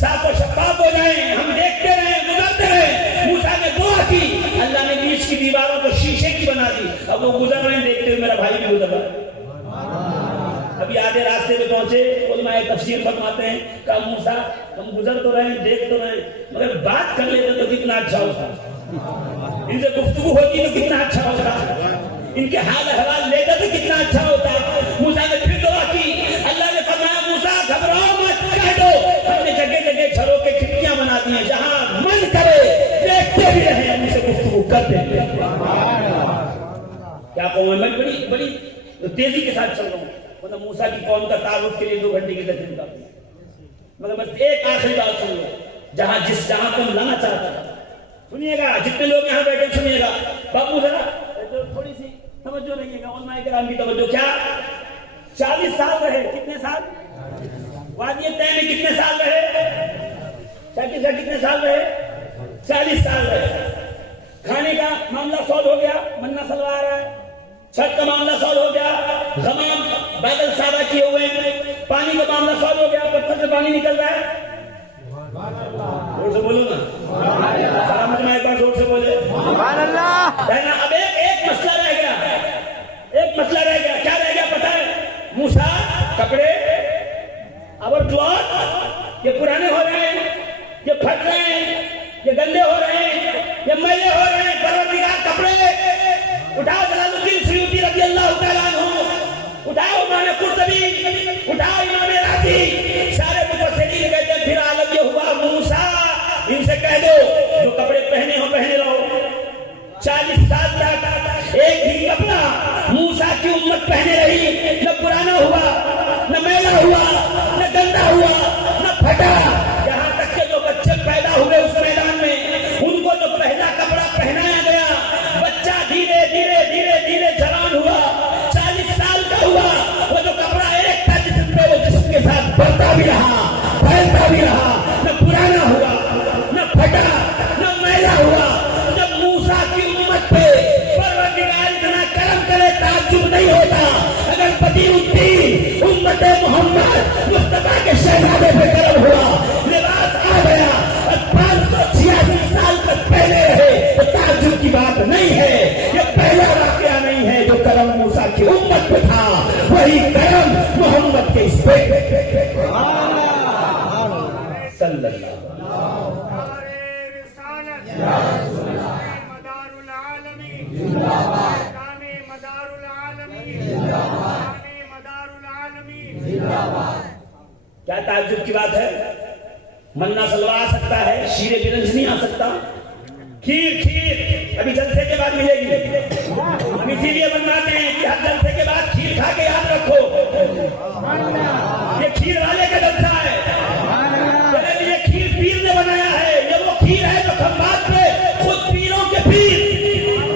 صاف و شفاف ہو جائیں, ہم دیکھتے رہیں, گزرتے رہیں. موسیٰ نے دعا کی, اللہ نے بیچ کی دیواروں کو شیشے کی بنا دی. اب وہ گزر رہے ہیں, دیکھتے ہوئے میرا بھائی بھی گزر رہا ہے. ابھی آدھے راستے میں پہنچے, علماء تفسیر فرماتے ہیں کہ موسیٰ ہم گزر تو رہے ہیں, دیکھ تو رہے ہیں, مگر بات کر لیتے تو کتنا اچھا ہوتا, ان سے گفتگو ہوتی تو کتنا اچھا ہوتا, ان کے حال احوال لیتے تو کتنا اچھا ہوتا. موسیٰ نے پھر دعا کی, اللہ نے فرمایا موسیٰ گھبراؤ مت, کہہ دو ہم نے جگہ جگہ چھڑوں کے کھڑکیاں بنا دی ہیں, جہاں من کرے دیکھتے بھی رہیں, ہم سے گفتگو کرتے ہیں. کیا قوم ہے, میں بڑی تیزی کے ساتھ چل رہا ہوں, مطلب موسیٰ کی قوم کا تعارف کے لیے 2 گھنٹے کی تقریب کا, مگر بس ایک آخری بات سن لو, جہاں تم لانا چاہتا تھا. سنیے گا, جتنے لوگ یہاں بیٹھے سنیے گا, بابو ذرا تھوڑی سی توجہ رہیے گا, علماء کرام کی توجہ. کیا 40 سال رہے, کتنے سال, وادی طے میں کتنے سال رہے, کتنے سال رہے, 40 سال رہے. کھانے کا معاملہ سولو ہو گیا, مننا سلوا رہا ہے, چھت کا معاملہ سولو ہو گیا, غمام بادل سادہ کیے ہوئے ہیں, پانی کا معاملہ سولو ہو گیا, پتھر سے پانی نکل رہا ہے. زور سے بولو نا, سلامت میں ایک بار زور سے بولے. اب ایک مسئلہ رہ گیا, ایک مسئلہ رہ گیا. کیا رہ گیا پتہ ہے, موسیٰ کپڑے اور کلوتھ یہ پرانے ہو رہے ہیں, یہ پھٹ رہے ہیں, یہ گندے ہو رہے ہیں, یہ میلے ہو رہے ہیں. پروردگار کپڑے اٹھاؤ, جلال الدین سیوطی رضی اللہ تعالیٰ عنہ, اٹھاؤ امام قرطبی, اٹھاؤ امام راضی, سارے مفسرین کہتے ہیں پھر عالم یہ ہوا موسیٰ ان سے کہہ دو جو کپڑے پہنے ہو پہنے رہو, 40 سال تک ایک ہی کپڑا موسیٰ کی امت پہنے رہی، نہ پرانا ہوا، نہ میلا ہوا، نہ گندا ہوا، نہ پھٹا، یہاں تک کہ جو بچے پیدا ہوئے اس میدان میں ان کو جو پہلا کپڑا پہنایا گیا، بچہ دھیرے دھیرے دھیرے دھیرے جوان ہوا، 40 سال کا ہوا، وہ جو کپڑا ایک تھا جسم پہ وہ جسم کے ساتھ بڑھتا بھی رہا، پھیلتا بھی رہا، نہ پرانا ہوا، نہ پھٹا، نہ میلا ہوا۔ جب موسیٰ کی امت پہ پروردگار اتنا کرم کرے تعجب نہیں ہوتا اگر بدیع الدین امت محمد مصطفیٰ کے شہزادے پہ کرم ہوا، لباس آ گیا اور 586 سال تک پہلے رہے تو تعجب کی بات نہیں ہے۔ یہ پہلا واقعہ نہیں ہے جو کرم موسیٰ کی امت پہ تھا، وہی کرم محمد کے اس پہ صلی اللہ کیا تعجب کی بات ہے؟ منا سلوا آ سکتا ہے، شیر برنج نہیں آ سکتا، کھیر ابھی جلسے کے بعد ملے گی، ہم اسی لیے بنواتے ہیں کہ ہر جلسے کے بعد کھیر کھا کے یاد رکھو، یہ کھیر والے کا جلسہ ہے، یہ کھیر پیر نے بنایا ہے، یہ وہ کھیر ہے جو کھمبات پہ خود پیروں کے پیر،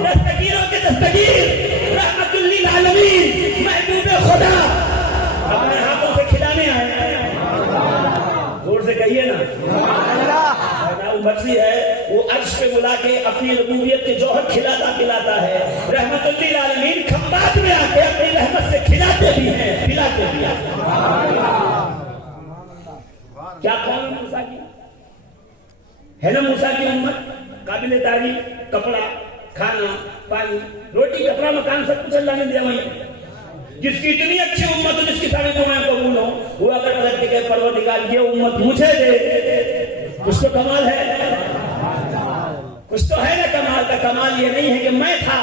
دستگیروں کے دستگیر، رحمت للعالمین محبوب خدا اپنے ہاتھوں سے کھلانے آئے، زور سے کہیے نا، مرضی ہے وہ عرش پہ بلا کے اپنی ربوبیت کے جوہر کھلاتا پلاتا ہے، رحمت للعالمین کھمبات میں آ کے اپنی رحمت سے کھلاتے بھی ہیں پلاتے بھی ہیں۔ کیا قوم ہے موسیٰ کی؟ ہے نا موسیٰ کی امت قابل تعریف، کپڑا، کھانا، پانی، روٹی، کپڑا، مکان، سب کچھ اللہ نے دیا وہیں۔ جس کی اتنی اچھی امت ہو، جس کی ساری دنیا قبول ہو، وہ اگر پلٹ کے کہ پروردگار یہ امت مجھے دے، کچھ تو کمال ہے، کچھ تو ہے نا کمال کا۔ کمال یہ نہیں ہے کہ میں تھا،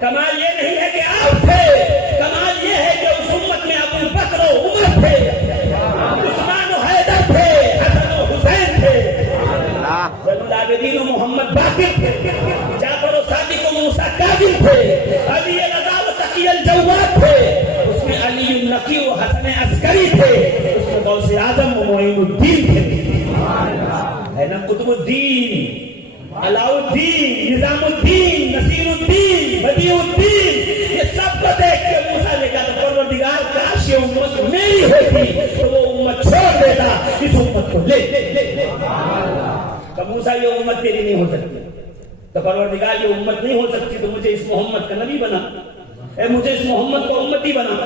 کمال یہ نہیں ہے کہ آپ تھے، کمال یہ ہے کہ اس امت میں ابو بکر و عمر تھے، عثمان و حیدر تھے، حسن و حسین تھے، زین العابدین و محمد باقر تھے، جعفر و صادق و موسیٰ کاظم تھے، علی رضا و تقی الجواد تھے، اس میں علی النقی و حسن عسکری تھے، اس میں غوث اعظم و معین الدین تھے، ہے نا قطب الدین، علاء الدین، نظام الدین، نصیر الدین، بدیع الدین، یہ سب کو دیکھ کے موسیٰ نے کہا تو پروردگار کاش یہ امت میری ہوتی تو وہ امت چھوڑ دیتا، اس امت کو لے تو موسیٰ یہ امت تیری نہیں ہو سکتی، تو پروردگار یہ امت نہیں ہو سکتی تو مجھے اس محمد کا نبی بنا، اے مجھے اس محمد کو امتی بنا،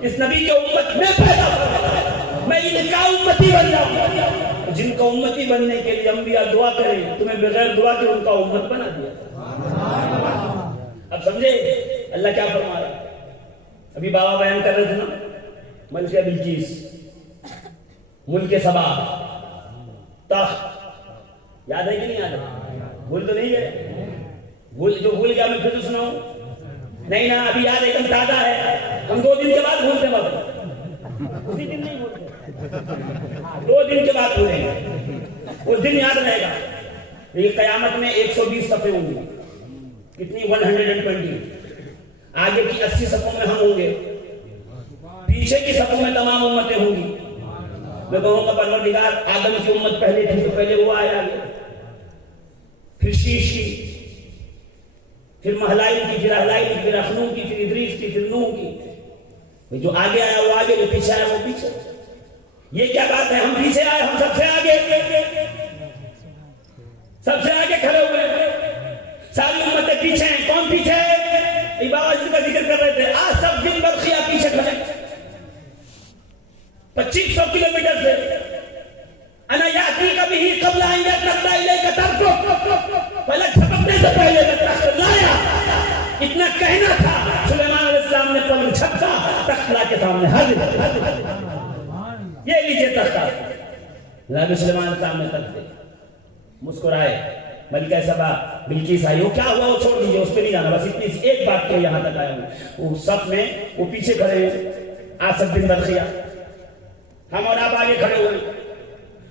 اس نبی کے امت میں پیدا ہو، میں ان کا امتی بن جاؤں۔ جن کا امتی بننے کے لیے انبیاء دعا کریں، تمہیں بغیر دعا کے ان کا امت بنا دیا۔ اب سمجھے اللہ کیا فرما رہا ہے؟ ابھی بابا بیان کر رہے تھے نا، ملکہ بلقیس، ملک سبا، تخت، یاد ہے کہ نہیں یاد ہے؟ بھول تو نہیں گئے؟ جو بھول گیا میں پھر تو سناؤں؟ نہیں نا، ابھی یاد ایک دم تازہ ہے، ہم 2 دن کے بعد بھولتے وقت، اسی دن نہیں بھولتے، 2 دن کے بعد بھولیں گے، وہ دن یاد رہے گا۔ یہ قیامت میں 120 صفحے ہوں گے، کتنی 120، آگے کی 80 صفوں میں ہم ہوں گے، پیچھے کی صفوں میں تمام امتیں ہوں گی۔ میں کہوں گا پروردگار آدم کی امت پہلے تھی تو پہلے وہ آیا، پھر شیش کی، پھر مہلائل کی، پھر اہلائل کی، پھر اخنوم کی، پھر ادریس کی، پھر نوح کی، جو آگے آیا وہ آگے، جو پیچھے آیا وہ پیچھے۔ یہ کیا بات ہے؟ ہم پیچھے آئے، ہم سب سے آگے، سب سے آگے کھڑے ہوئے، ساری امتیں پیچھے ہیں۔ کون پیچھے ہے؟ بابا جی کا ذکر کر رہے تھے، آج سب دن برقیہ پیچھے کھڑے، 2500 کلومیٹر سے، انا یاتی کبھی قبل آئیں گے قبل الیک ترکو، پہلے چھپکنے سے پہلے تخت لایا، اتنا کہنا تھا، سلیمان علیہ السلام نے پلنگ چھپکا، تخت لا کے سامنے حاضر، یہ لیجئے تخت، نبی سلیمان علیہ السلام نے تخت دے، مسکرائے، ملکہ سبا بلقیس آئی، وہ کیا ہوا وہ چھوڑ دیجئے، اس پہ نہیں جانا، بس اتنی سی ایک بات کے یہاں تک آیا ہوں، وہ صف میں وہ پیچھے کھڑے ہیں، آصف بن برقیہ، ہم اور آپ آگے کھڑے ہوئے،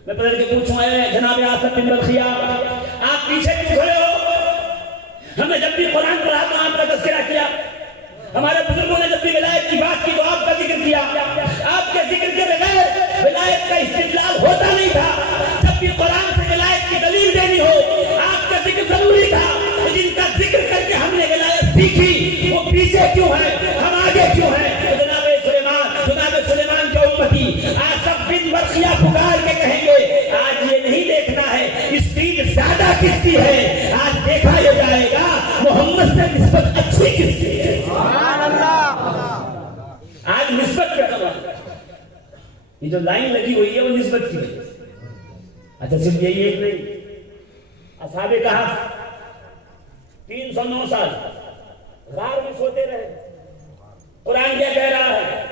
میں پتہ کہ پوچھوں آئے جناب آصف بن برقیہ، آپ پیچھے کیوں کھڑے ہو؟ ہمیں جب بھی قرآن پڑھا تو آپ کا تذکرہ کیا، ہمارے بزرگوں نے جب بھی ولایت کی بات کی تو آپ کا ذکر کیا، آپ کے ذکر کے بغیر ولایت کا استدلال ہوتا نہیں تھا، جب بھی قرآن سے ولایت کی دلیل دینی ہو آپ کا ذکر ضروری تھا، جن کا ذکر کر کے ہم نے ولایت سیکھی وہ پیچھے کیوں ہے، ہم آگے کیوں ہیں؟ جناب سلیمان کے امتی آج سب بن برقیہ پکار کے کہیں گے آج یہ نہیں دیکھنا ہے اسپیڈ زیادہ کس کی ہے، آج دیکھا یہ جائے گا محمد سے نسبت اچھی کس کی ہے، آج نسبت کا سوال، یہ جو لائن لگی ہوئی ہے وہ نسبت کی ہے۔ اچھا صرف یہی ایک نہیں، اصحاب کہف 309 سال غار میں سوتے رہے، قرآن کیا کہہ رہا ہے؟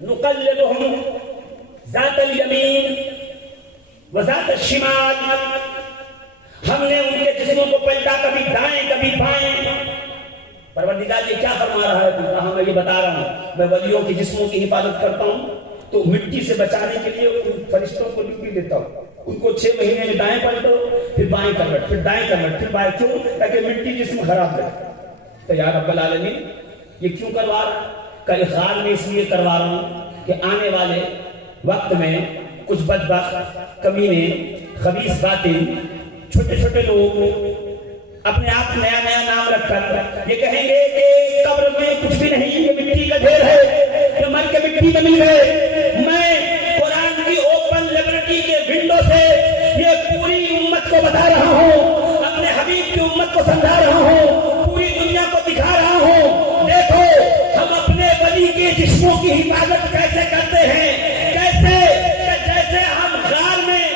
نقلبهم ذات الیمین وذات الشمال، ہم نے ان کے جسموں کو پلٹا کبھی دائیں کبھی بائیں۔ پروردگار یہ کیا فرما رہا ہے؟ کہا میں یہ بتا رہا ہوں میں ولیوں کے جسموں کی حفاظت کرتا ہوں تو مٹی سے بچانے کے لیے ان فرشتوں کو لکھ بھی دیتا ہوں، ان کو 6 مہینے میں دائیں پلٹو پھر بائیں کروٹ پھر دائیں کروٹ پھر بائیں، کیوں؟ تاکہ مٹی جسم خراب کرے۔ تو یا رب العالمین یہ کیوں کروا رہا؟ کا اخراج میں اس لیے کروا رہا ہوں کہ آنے والے وقت میں کچھ بدبخت کمینے خبیث باطن چھوٹے چھوٹے لوگ اپنے آپ نیا نیا نام رکھ کر یہ کہیں گے کہ قبر میں کچھ بھی نہیں، یہ مٹی کا ڈھیر ہے، یہ مر کے مٹی میں مل گئے۔ میں قرآن کی اوپن لیبرٹی کے ونڈو سے یہ پوری امت کو بتا رہا ہوں، اپنے حبیب کی امت کو سمجھا رہا ہوں، پوری دنیا کو دکھا رہا ہوں، دیکھو ہم اپنے ولی کے جسموں کی حفاظت کیسے کرتے ہیں، کیسے جیسے ہم غار میں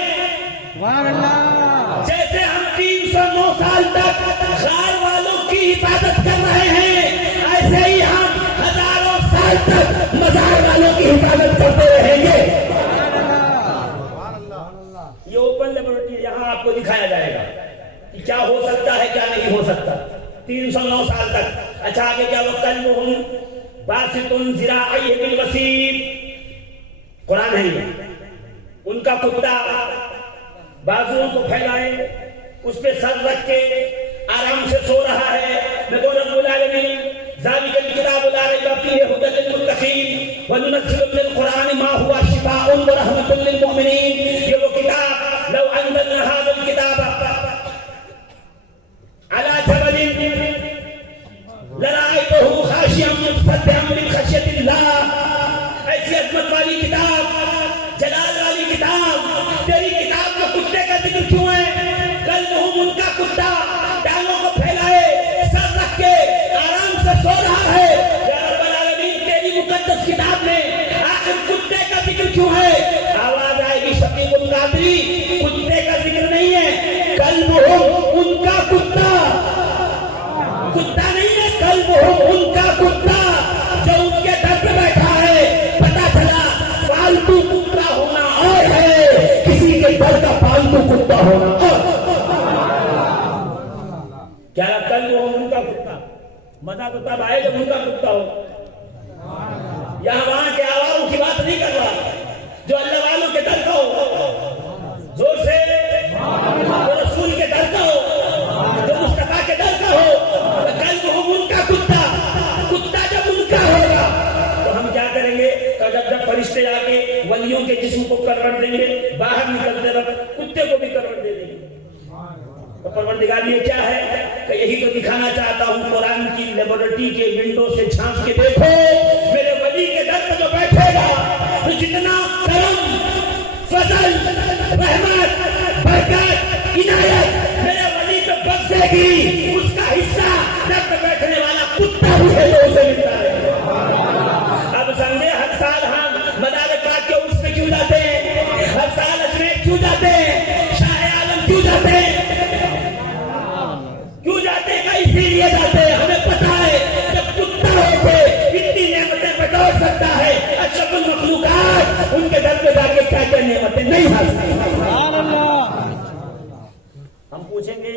جیسے ہم 309 سال تک غار والوں کی حفاظت کر رہے ہیں، ایسے ہی ہم ہزاروں سال تک مزار والوں کی حفاظت کرتے رہیں گے۔ یہ اوپن لیبورٹری ہے، یہاں آپ کو دکھایا جائے گا کہ کیا ہو سکتا ہے کیا نہیں ہو سکتا 309 سال تک۔ اچھا آگے کیا؟ وَقَلْبُهُمْ باسط ذراعیہ بالوسیط، قرآن ہے یہ، ان کا کتا بازوؤں کو پھیلائے اس پہ سر رکھ کے آرام سے سو رہا ہے۔ میں تو رب العالمین ذالک الکتاب لا ریب فیہ ھدی للمتقین وننزل من القرآن ما هو شفاء ورحمۃ للمؤمنین، یہ وہ کتاب لو انزلنا هذا الکتاب على جبل لرأيته خاشعا متصدعا من خشیۃ اللہ، ایسی عظمت والی کتاب، جلال والی کتاب، تیری کتاب میں کتے کا ذکر کیوں ہے؟ قلبہم، ان کا کتا ٹانگوں کو پھیلائے سر رکھ کے آرام سے سو رہا ہے۔ یا رب العالمین تیری مقدس کتاب میں آخر کتے کا ذکر کیوں ہے؟ آواز آئے گی شقیق القادری، کتے کا ذکر نہیں ہے، قلبہم ان کا کتا، کتا نہیں ہے، قلبہم ان کا کتا جو ان کے در پہ بیٹھا ہے۔ پتا چلا پالتو کتا ہونا اور ہے، کسی کے گھر کا پالتو کتا ہونا اور۔ کیا قلبہم ان کا کتا، مزہ تو تب آئے جب ان کا کتا ہو۔ یہاں وہاں کے آواروں کی بات نہیں کر رہا، جو اللہ والوں کے در کا ہو، زور سے جو رسول کے در کا ہو، جو مصطفیٰ کے در کا ہو۔ قلبہم ان کا کتا، کتا جب ان کا ہوگا تو ہم کیا کریں گے؟ تو جب فرشتے آ کے ولیوں کے جسم کو کروٹ دیں گے، باہر نکلتے وقت کتے کو بھی کروٹ دے دیں گے۔ تو پروردگار یہ کیا ہے کہ یہی تو دکھانا چاہتا ہوں، قرآن کی لیبورٹری کے ونڈو سے جھانک کے دیکھو میرے ولی کے در پر جو بیٹھے گا تو جتنا کرم، فضل، رحمت، برکت، عنایت میرے ولی پہ برسے گی، اس کا حصہ در پہ بیٹھنے والا کتا بھی ہے جو اسے ملتا ہے۔ اب سمجھے ہر سال ہم مدار پاک کے اس پہ کیوں جاتے ہیں، ہر سال اجمیر کیوں جاتے ہیں، شاہ عالم کیوں جاتے ہیں، کیوں جاتے ہیں؟ اسی لیے جاتے ہیں، ہمیں پتا ہے جب کتا ہو کے اتنی نعمتیں بٹور سکتا ہے، اشرف المخلوقات ان کے در پہ جا کے کیا کیا نعمتیں نہیں حاصل۔ ہم پوچھیں گے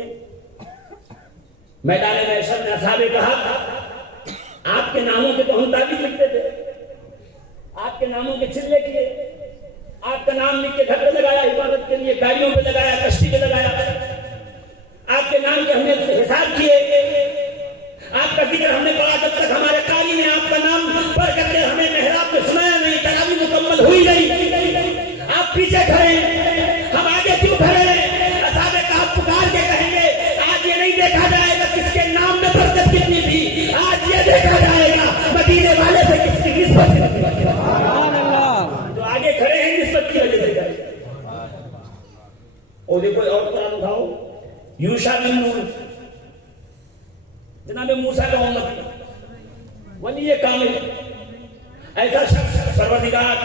میدان محشر میں اصحاب کہف آپ کے ناموں کے تو ہم تعبیر لکھتے تھے، آپ کے ناموں کے چلے کیے، آپ کا نام لکھ کے گھر پہ لگایا، عبادت کے لیے گاڑیوں پہ لگایا، کشتی پہ لگایا، آپ کے نام کے ہم نے حساب کیے، یوشع بن نون جناب موسیٰ کا امت ولی کامل ایسا شخص پروردگار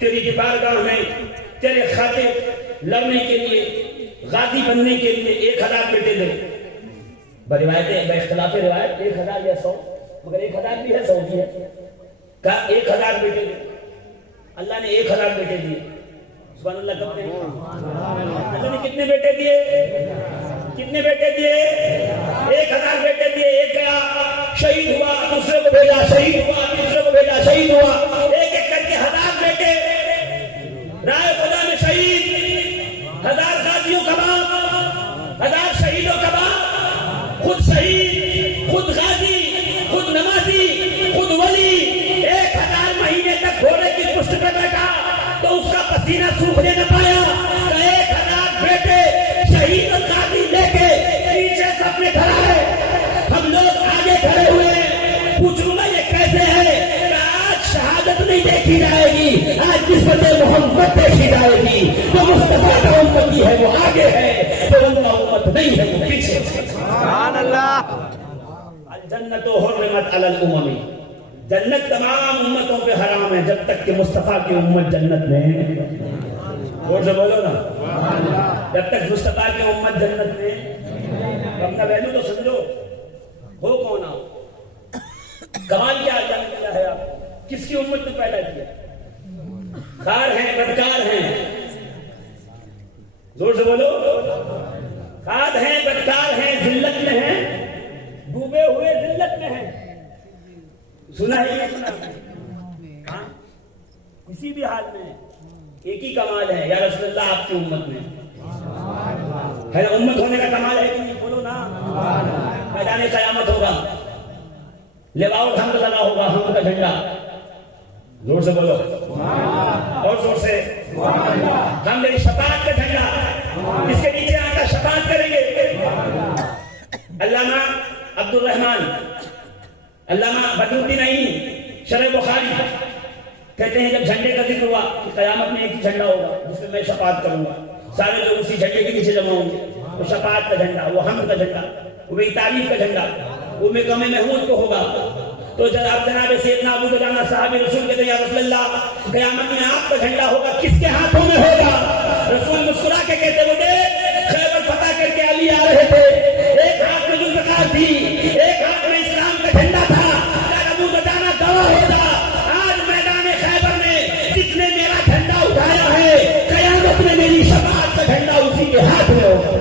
تیری کی بارگاہ میں تیرے خاطر لڑنے کے لیے غازی بننے کے لیے 1000 بیٹے دے. بروایتیں باختلاف روایت 1000 یا 100 مگر 1000 بھی ہے 100 بھی ہے کہا 1000 بیٹے دے. اللہ نے 1000 بیٹے دیے. سبحان اللہ کہتے ہیں اللہ نے کتنے بیٹے دیے؟ کتنے بیٹے دیے؟ 1000 بیٹے دیے. ایک گیا شہید ہوا, دوسرے کو بھیجا شہید ہوا, تیسرے کو بھیجا شہید ہوا. ایک ایک کر کے 1000 بیٹے رائے خدا میں شہید, 1000 غازیوں کا باپ, 1000 شہیدوں کا باپ, خود شہید, خود غازی, خود نمازی, خود ولی. 1000 مہینے تک گھوڑے کی پشت پہ بیٹھا تو اس کا پسینہ سوکھنے نہ پایا. 1000 بیٹے شہید اور غازی لے کے پیچھے سب نے کھڑا ہے. ہم لوگ آگے کھڑے ہوئے ہیں. پوچھوں گا یہ کیسے ہے؟ آج شہادت نہیں دیکھی جائے گی, آج نسبت محمد دیکھی جائے گی. جو مصطفیٰ کا امتی ہے وہ آگے ہے, جو ان کا امت نہیں ہے وہ پیچھے. سبحان اللہ. الجنت حرمت علی الامم, جنت تمام امتوں پہ حرام ہے جب تک کہ مصطفیٰ کی امت جنت میں ہے. اور سے بولو نا, جب تک مصطفیٰ کی امت جنت میں اپنا ویلو تو سمجھو. ہو کون آپ؟ کمال کیا اللہ نے کیا ہے؟ آپ کس کی امت میں پیدا کیا؟ خار ہیں, بدکار ہیں, زور سے بولو. خار ہیں, بدکار ہیں, ذلت میں ہیں, ڈوبے ہوئے ذلت میں ہیں. سنا ہے یہ سنا؟ ہاں, کسی بھی حال میں ایک ہی کمال ہے, یا رسول اللہ آپ کی امت میں ہے. امت ہونے کا کمال ہے کہ نہیں؟ بولو نا. میدان قیامت ہوگا, لواء الحمد لگا ہوگا, حمد کا جھنڈا. زور سے بولو, اور زور سے. ہم میری شفاعت کا جھنڈا, اس کے نیچے آ کر شفاعت کریں گے. علامہ عبد الرحمن, علامہ بدر الدین عینی شرح بخاری کہتے ہیں جب جھنڈے کا ذکر ہوا کہ قیامت میں ایک ہی جھنڈا ہوگا جس میں میں شفاعت کروں گا, سارے لوگ اسی جھنڈے کے نیچے جمع ہوں گے. وہ شفاعت کا جھنڈا, وہ حمد کا جھنڈا, وہ میری تعریف کا جھنڈا, وہ مقام محمود کو ہوگا. تو جناب سیدنا ابو دجانہ صحابی رسول کہتے ہیں یا رسول اللہ قیامت میں آپ کا جھنڈا ہوگا, کس کے ہاتھوں میں ہوگا؟ رسول مسکرا کے کہتے ہوئے خیبر فتح کر کے علی آ رہے تھے, ایک ہاتھ میں ذوالفقار تھی, ایک ہاتھ میں اسلام کا جھنڈا تھا. ابو دجانہ گواہ ہوتا, آج میدان خیبر میں جس نے میرا جھنڈا اٹھایا ہے قیامت میں میری شفاعت کا جھنڈا اسی کے ہاتھ میں ہوگا.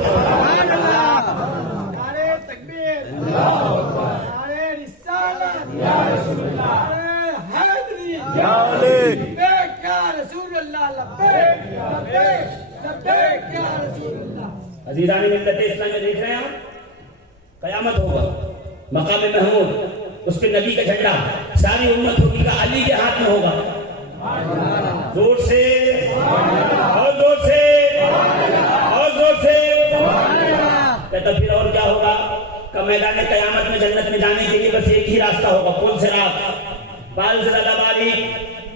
عزیزان ملت اسلامی دیکھ رہے ہیں آپ, قیامت ہوگا, مقام محمود, اس پہ نبی کا جھنڈا, ساری امت ہوگی کا علی کے ہاتھ میں ہوگا. زور سے اور زور سے اور زور سے. کہتا پھر اور کیا ہوگا؟ کہ میدان قیامت میں جنت میں جانے کے لیے بس ایک ہی راستہ ہوگا. کون سے راستہ؟ بال سے زیادہ باریک,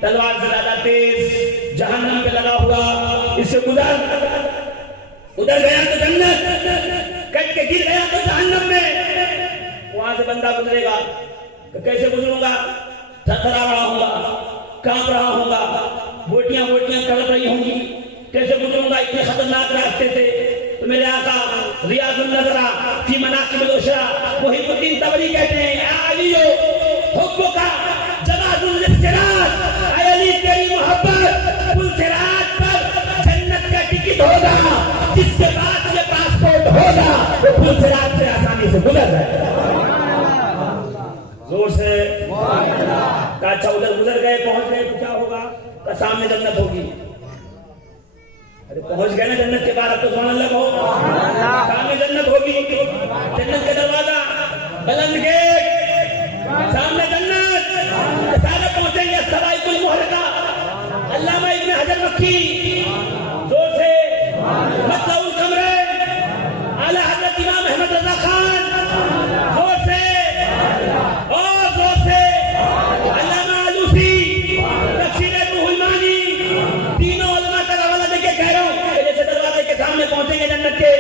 تلوار سے زیادہ تیز, جہنم پہ لگا ہوا, اس سے گزر. ادھر گیا تو جنت, کٹ کے گر گیا تو جہنم میں. وہاں سے بندہ گزرے گا, کیسے گزروں گا؟ تھرتھرا رہا ہوں گا, کانپ رہا ہوں گا, بوٹیاں بوٹیاں تڑپ رہی ہوں گی. کیسے گزروں گا اتنے خطرناک راستے سے؟ تو میرے آقا ریاض النظرہ فی مناقب العشرہ محب الدین طبری کہتے ہیں اے علیو حب کا جواز للصراط, اے علی تیری محبت پل صراط پر جنت کا ٹکٹ ہوگا, جس کے بعد یہ پاسپورٹ ہوگا وہ پل صراط سے آسانی سے گزر جائے گا. زور سے. اچھا ادھر گزر گئے, پہنچ گئے تو کیا ہوگا؟ کہ سامنے جنت ہوگی. ارے پہنچ گئے نا جنت کے بعد, اب تو سبحان اللہ کہو. سامنے جنت ہوگی, جنت کا دروازہ, بلند گیٹ, سامنے جنت, سارے پہنچیں گے. سوائق المحرقہ, علامہ ابن حجر مکی, زور سے. مطلع القمرِ, اعلیٰ حضرت امام احمد رضا خان, زور سے اور زور سے. علامہ علوسی, تفسیر روح المانی, تینوں علماء کا حوالہ دے کے کہہ رہا ہوں, جیسے دروازے کے سامنے پہنچیں گے جنت کے,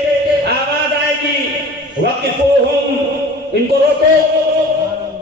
آواز آئے گی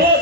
2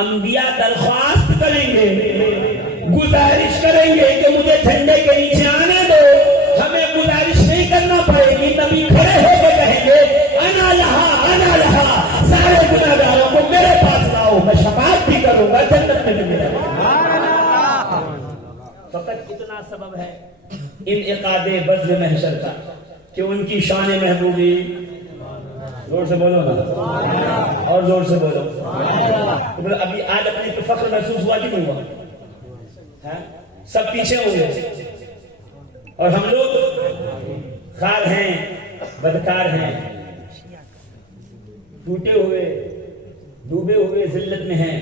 انبیاء درخواست کریں گے, گزارش کریں گے کہ مجھے جھنڈے کے نیچے آنے دو, ہمیں گزارش نہیں کرنا پڑے گی. نبی کھڑے ہو کے کہیں گے انا لہا, سارے گناہگاروں کو میرے پاس لاؤ, میں شفاعت بھی کروں گا, جنت میں بھی ملے گا. فقط اتنا سبب ہے انعقاد بزم محشر کا کہ ان کی شان محبوبی, زور سے بولو نا, اور زور سے بولو. ابھی آج اپنے کو فخر محسوس ہوا کہ نہیں ہوا؟ سب پیچھے ہوں گے اور ہم لوگ خار ہیں, بدکار ہیں, ٹوٹے ہوئے, ڈوبے ہوئے ذلت میں ہیں.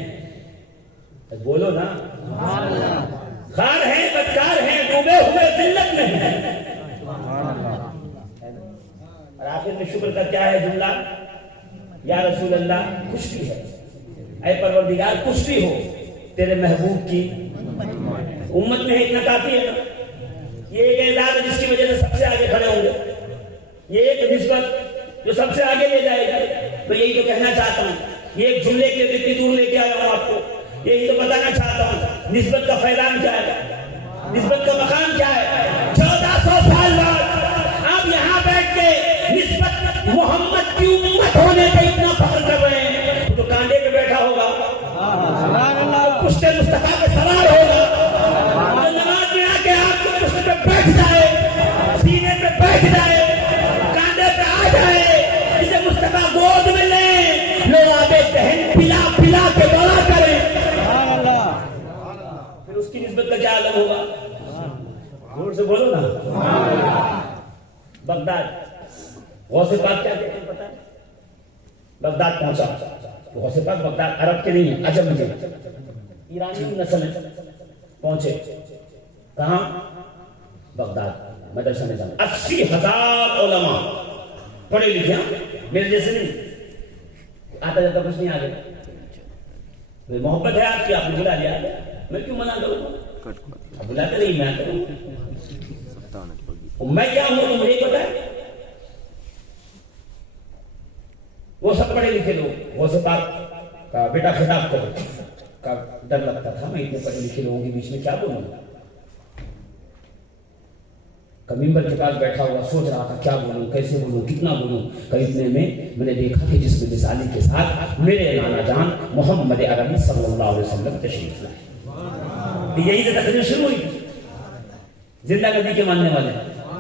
بولو نا, خار ہیں, بدکار ہیں, ڈوبے ہوئے ذلت میں ہیں. اور آخر میں شکر کا کیا ہے جملہ؟ یا رسول اللہ کچھ بھی ہے, اے پروردگار کچھ بھی ہو, تیرے محبوب کی امت میں اتنا کافی ہے. یہ ایک اعزاز ہے جس کی وجہ سے سب سے آگے کھڑے ہوں گے, یہ ایک نسبت جو سب سے آگے لے جائے گا. تو یہی تو کہنا چاہتا ہوں, یہ ایک جملے کے لیے اتنی دور لے کے آیا ہوں آپ کو, یہی تو بتانا چاہتا ہوں نسبت کا فیضان کیا ہے, نسبت کا مقام کیا ہے. 1400 سال بعد آپ یہاں بیٹھ کے نسبت محمد کی امت ہونے پہ اتنا فخر کر رہے ہیں. تو کاندھے پہ بیٹھا ہوگا, پشت مصطفیٰ پہ سوار ہوگا, نماز میں آ کے آپ کو پشت پہ بیٹھ جائے, سینے پہ بیٹھ جائے, کاندھے پہ آ جائے, جسے مصطفیٰ گود میں لیں, لوگ آگے دہن پلا پلا کے بڑا کریں, پھر اس کی نسبت کا کیا عالم ہوگا؟ زور سے بولو نا. بغداد, غوث پاک کیا کہتے ہیں پتہ ہے؟ بغداد پہنچا, غوث پاک بغداد عرب کے نہیں ہیں, عجم کے ایرانی نسل ہے. پہنچے کہاں؟ بغداد مدرسہ نظام. 80,000 علماء پڑھے لکھے, میرے جیسے نہیں, آتا جاتا کچھ نہیں آگے. محبت ہے آپ کی, آپ نے بلا لیا, میں کیوں منع کروں گا؟ بلاتے نہیں, میں آتا ہوں. میں کیا ہوں تو مجھے پتا ہے. وہ سب پڑھے لکھے لوگ, وہ سب آپ کا بیٹا خطاب کرو کا ڈر لگتا تھا, میں اتنے پڑھے لکھے لوگوں کے بیچ میں کیا بولوں گا. ممبر کے پاس بیٹھا ہوا سوچ رہا تھا کیا بولوں, کیسے بولوں, کتنا بولوں. کئی اتنے میں نے دیکھا کہ جس میں رسالی کے ساتھ میرے نانا جان محمد عربی صلی اللہ علیہ وسلم تشریف لائے. یہی سے تقریر شروع ہوئی تھی. زندہ نبی کے ماننے والے,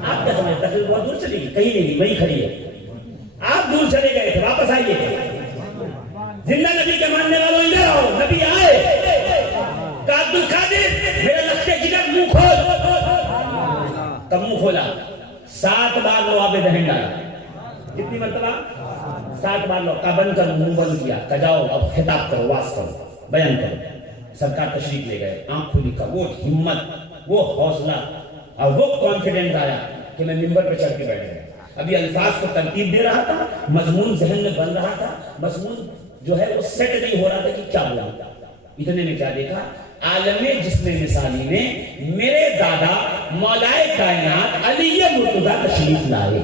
آپ کیا سمجھتے, تقریر بہت دور چلی گئی, کہیں نہیں, وہی کھڑی ہے. آپ دور چلے گئے تھے, واپس آئیے. زندہ نبی کے ماننے والوں ادھر آؤ, نبی آئے. عبد القادر میرا لگتے جگر منہ کھول. کب منہ کھولا؟ 7 بار لواب دہن ڈالا. کتنی مرتبہ؟ 7 بار. لو کا بند کر, منہ بند کیا, کہ جاؤ اب خطاب کرو, واز کرو, بیان کرو. سرکار تشریف لے گئے, آنکھ کھلی کا وہ ہمت, وہ حوصلہ اور وہ کانفیڈنس آیا کہ میں ممبر پہ چڑھ کے بیٹھ گیا. ابھی الفاظ کو ترتیب دے رہا تھا, مضمون ذہن میں بن رہا تھا, مضمون جو ہے وہ سیٹ نہیں ہو رہا تھا کہ کیا بولا. اتنے میں کیا دیکھا, عالم جسم مثالی میں میرے دادا مولائے کائنات علی مرتضیٰ تشریف لائے.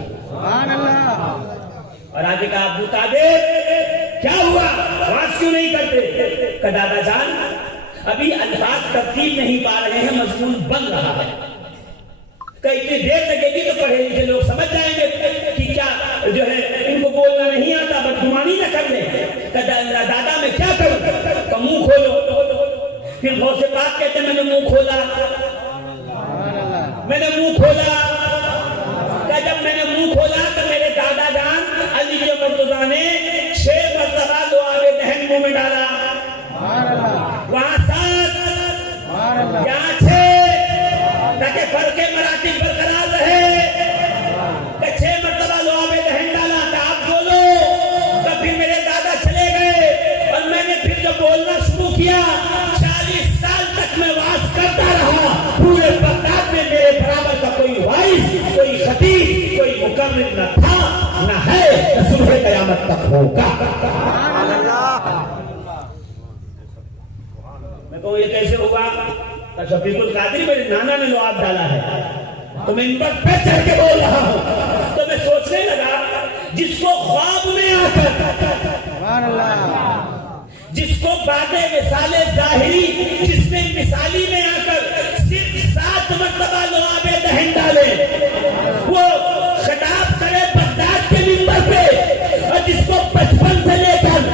اور آگے کہا ابو قادر کیا ہوا, آواز کیوں نہیں کرتے؟ کہ دادا جان ابھی الفاظ ترتیب نہیں پا رہے ہیں, مضمون بن رہا ہے. کہ اتنی دیر لگے گی تو پڑھے لکھے لوگ سمجھ جائیں گے کہ کیا جو ہے ان کو بولنا نہیں آتا, بدگمانی نہ کر لیں. کہ دادا میں کیا کروں؟ کہ منہ کھولو. پھر غوث پاک کہتے ہیں میں نے منہ کھولا, میں نے منہ کھولا. کہ جب میں نے منہ کھولا تو میرے دادا جان علی مرتضیٰ نے 6 مرتبہ لواب دہن منہ میں ڈالا. وہاں 7, یہاں 6, تاکہ فرق مراتب برقرار رہے. کہ 6 مرتبہ لواب دہن ڈالا تھا, آپ بولو. تو پھر میرے دادا چلے گئے اور میں نے پھر جو بولنا شروع کیا, 40 سال تک میں واز کرتا رہا. پورے بغداد میں میرے برابر کا کوئی وائس, کوئی خطیب, کوئی مکرر نہ تھا, نہ ہے, صبح قیامت تک ہوگا. میں کہوں یہ کیسے ہوگا؟ شفیق القادری میرے نانا نے لواب ڈالا ہے, تو میں ان پر پہ چڑھ کے بول رہا ہوں. تو میں سوچنے لگا جس کو خواب میں آ کر, جس کو بعد مثال ظاہری جس نے مثالی میں آ کر صرف 7 مرتبہ لعاب دہن ڈالے، وہ خطاب کرے بغداد کے منبر پہ، اور جس کو بچپن سے لے کر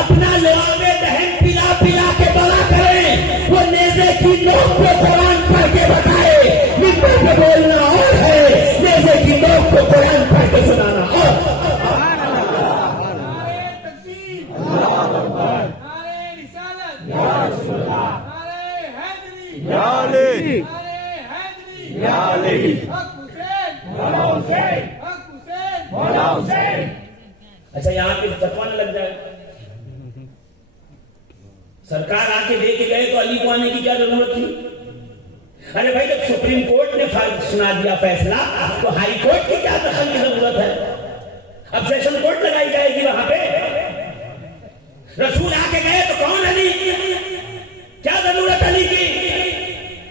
اپنا لعاب دہن پلا پلا کے بڑا کرے، وہ نیزے کی نوک پہ قرآن پڑھ کے بتائے منبر پہ بولنا اور ہے، نیزے کی نوک پہ قرآن پڑھ کے سنانا اور۔ اچھا یہاں پہ فتوا نہ لگ جائے، سرکار آ کے لے کے گئے تو علی کو آنے کی کیا ضرورت تھی؟ ارے بھائی جب سپریم کورٹ نے سنا دیا فیصلہ تو ہائی کورٹ کی کیا دخل کی ضرورت ہے؟ اب سیشن کورٹ لگائی جائے گی وہاں پہ؟ رسول آ کے گئے تو کون علی؟ کیا ضرورت علی کی؟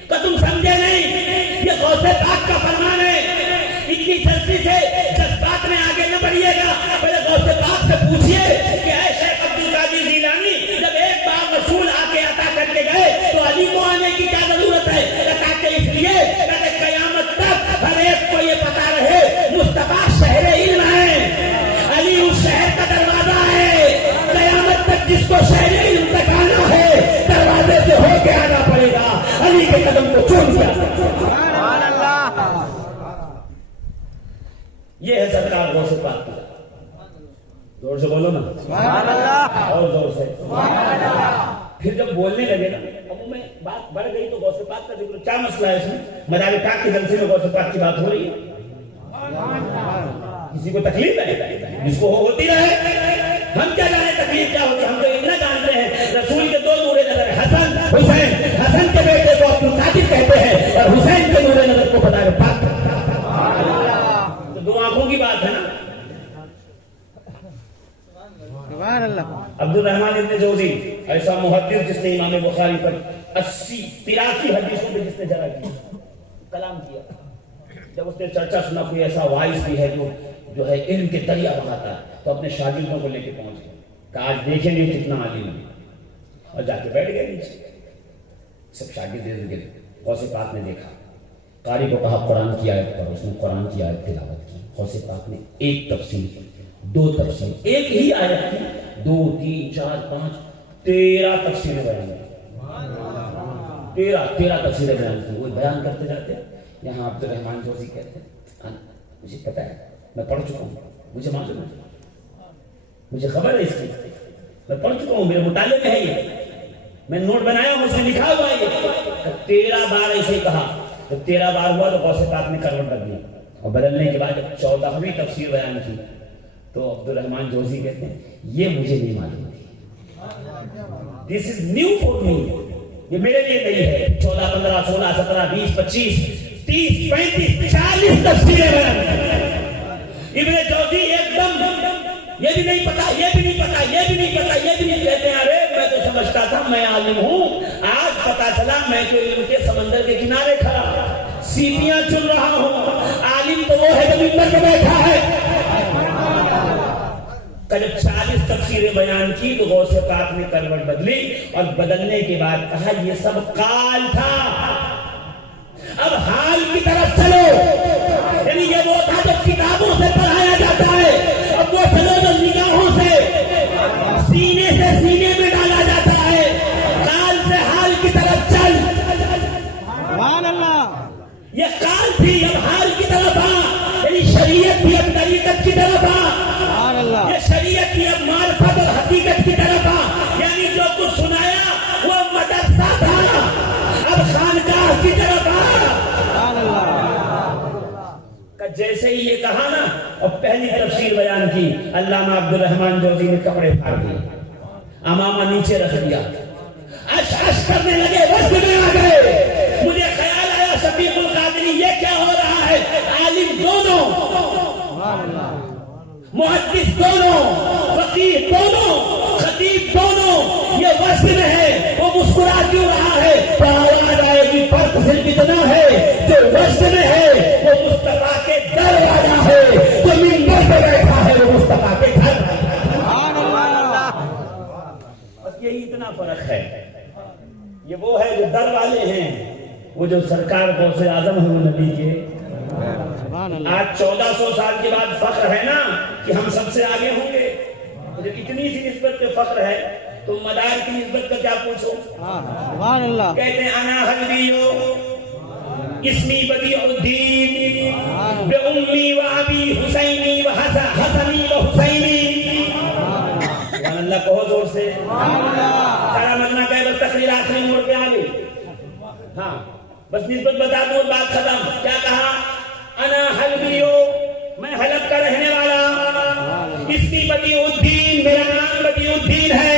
تو تم سمجھے نہیں یہ غوث پاک کا فرمان ہے، اتنی جلدی سے جذبات میں آگے نہ بڑھیے گا، پہلے غوث پاک سے پوچھئے کہ اے شیخ عبد القادر جیلانی جب ایک بار رسول آ کے عطا کر کے گئے تو علی کو آنے کی کیا ضرورت ہے؟ کہا کہ اس لیے کہ قیامت تک ہر ایک کو یہ پتا رہے مصطفیٰ شہر علم ہے، علی اس شہر کا دروازہ ہے، قیامت تک جس کو شہر علم تک آنا ہے دروازے سے ہو کے آنا پڑے گا، علی کے قدم کو چوم دیا۔ یہ ہے سرکار غوث پاک کی، زور سے بولو نا سبحان اللہ، اور زور سے سبحان اللہ۔ پھر جب بولنے لگے نا اب میں بات بڑھ گئی تو غوث پاک کا ذکر، کیا مسئلہ ہے اس میں؟ مدار پاک کے جلسے میں غوث پاک کی بات ہو رہی ہے، کسی کو تکلیف ہے؟ جس کو ہوتی رہے، ہم کیا جانے تکلیف کیا ہوتی ہے؟ ہم تو اتنا جانتے ہیں رسول کے 2 نور نظر حسن حسین، حسن کے بیٹے کو عبد القادر کہتے ہیں اور حسین کے نور نظر کو مدار پاک، تو 2 آنکھوں کی بات ہے نا۔ عبد الرحمن ابن جوزی ایسا محدث جس نے امام بخاری پر 83 حدیثوں پہ جس نے جرح کی کلام کیا، جب اس نے چرچا سنا کوئی ایسا وائس بھی ہے جو ہے علم کے دریا بہاتا ہے تو اپنے شاگردوں کو لے کے پہنچ گئے، کہا آج دیکھیں گے کتنا عالم ہے، اور جا کے بیٹھ گئے نیچے، سب شاگرد ادھر گئے، غوث پاک نے دیکھا، قاری کو کہا قرآن کی آیت پر، اس نے قرآن کی آیت تلاوت کی، غوث پاک نے 1 تفسیر 2 تفسیر، ایک ہی آیت کی 2 3 4 5 13 تفسیریں بیان کی، 13 تفسیریں بیان کی، وہ بیان کرتے جاتے ہیں۔ یہاں عبد الرحمن جوزی کہتے ہیں مجھے پتا ہے، میں پڑھ چکا ہوں، مجھے معلوم ہے، مجھے خبر ہے اس کی، میں پڑھ چکا ہوں، میرے مطالعے میں ہے یہ، میں نوٹ بنایا ہوں، اس میں لکھا ہوا ہے یہ 13 بار ایسے ہی کہا، جب 13 بار ہوا تو غوث پاک نے کروٹ رکھ دیا، اور بدلنے کے بعد جب 14ویں تفسیر بیان کی تو عبد الرحمن جوزی کہتے ہیں یہ مجھے نہیں معلوم تھی، دس از نیو فار می، یہ میرے لیے نہیں ہے۔ 14 15 16 17 20 25 30 35 40 تفسیریں بیان کی، ابن جوزی ایک دم یہ بھی نہیں پتا، یہ بھی نہیں پتا، یہ بھی نہیں پتا، یہ بھی نہیں، کہتے ہیں ارے میں تو سمجھتا تھا میں عالم ہوں، آج پتا چلا میں تو علم کے سمندر کے کنارے کھڑا سیٹیاں چن رہا ہوں، عالم تو وہ ہے جو منبر پہ بیٹھا ہے۔ جب 40 تفسیریں بیان کی تو غوث پاک نے کروٹ بدلی، اور بدلنے کے بعد کہا یہ سب قال تھا، اب حال کی طرف چلو، یعنی یہ وہ تھا جو کتابوں سے پڑھایا جاتا ہے، اب وہ چلو جو نگاہوں سے سینے سے سینے میں ڈالا جاتا ہے، قال سے حال کی طرف چل، سبحان اللہ، یہ قال بھی اب حال کی طرف آ، یعنی شریعت بھی اب طریقت کی طرف آ، یہ شریعت کی اب معرفت اور حقیقت کی طرف آ، یعنی جو کچھ سنایا وہ مدرسہ تھا، اب خانقاہ کی طرف آ۔ جیسے ہی یہ کہا نا اور پہلی تفسیر بیان کی، علامہ عبد الرحمن جوزی نے کپڑے پھاڑ دیے، امامہ نیچے رکھ دیا، اش اش کرنے لگے، وقت میں آ گئے، مجھے خیال آیا شفیق القادری یہ کیا ہو رہا ہے، عالم دونوں، محدث دونوں، فقیہ دونوں، خطیب دونوں، یہ وزن ہے، وہ مسکرا کیوں رہا ہے؟ تو آواز آئے گی، فرق صرف اتنا ہے جو وزن میں ہے وہ مصطفیٰ کے در والا ہے، جو منبر پہ بیٹھا ہے وہ مصطفیٰ کے گھر والا ہے، بس یہی اتنا وہ جو سرکار غوث اعظم ہے وہ نبی کے آج 1400 سال کے بعد فخر ہے نا کہ ہم سب سے آگے ہوں گے. جب اتنی سی نسبت پہ فخر ہے تو مدار کی نسبت کا کیا پوچھو. سبحان اللہ. کہتے ہیں انا حلبیو اسمی بدیع الدین بے امی و ابی حسینی و حسنی و حسینی. سبحان اللہ کہو زور سے. سارا مجمع کہے بس تقریر آخری موڑ پہ آ گئی. ہاں بس نسبت بتا دوں بات ختم. کیا کہا؟ انا حلبیو میں حلب کا رہنے والا. اسمی بدیع الدین میرا نام بدیع الدین ہے.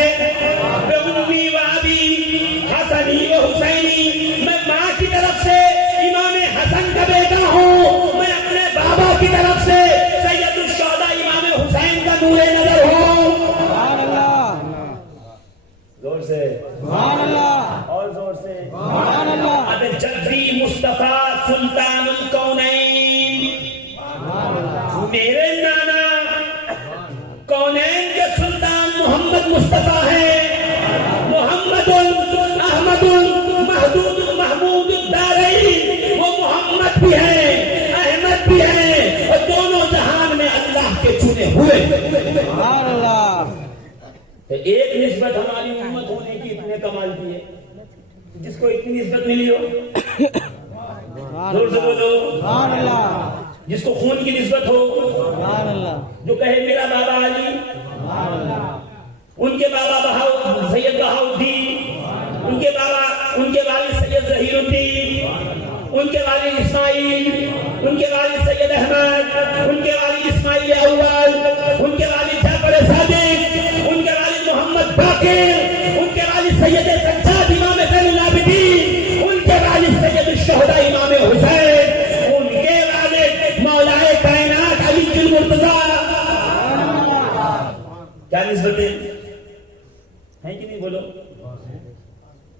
بے امی و ابی حسنی و حسینی میں ماں کی طرف سے امام حسن کا بیٹا ہوں. میں اپنے بابا کی طرف سے سید الشہداء امام حسین کا نور نظر ہوں. سبحان اللہ. زور سے سبحان اللہ. اور زور سے. سبحان اللہ. اب جدی مصطفیٰ سلطان الکونین میرے نانا کونین کے سلطان محمد مصطفیٰ ہے. محمد احمد محدود محمود الدارین وہ محمد بھی ہیں احمد بھی ہیں اور دونوں جہان میں اللہ کے چنے ہوئے. سبحان اللہ. ایک نسبت ہماری امت ہونے کی اتنے کمال کی ہے. جس کو اتنی نسبت ملی ہو زور سے بولو. سبحان اللہ. جس کو خون کی نسبت ہو سبحان اللہ. جو کہے میرا بابا علی سبحان اللہ. ان کے بابا سید بہاؤدین ان کے والد سید ظہیر الدین ان کے والد اسماعیل ان کے والد سید احمد ان کے والد اسماعیل اول ان کے والد جعفر صادق ان کے والد محمد باقر ان کے والد سید سجاد امام زین العابدین ان کے والد سید الشہداء امام حسین ان کے والد مولائے کائنات علی المرتضیٰ. کیا نسبتیں ہیں کہ نہیں بولو.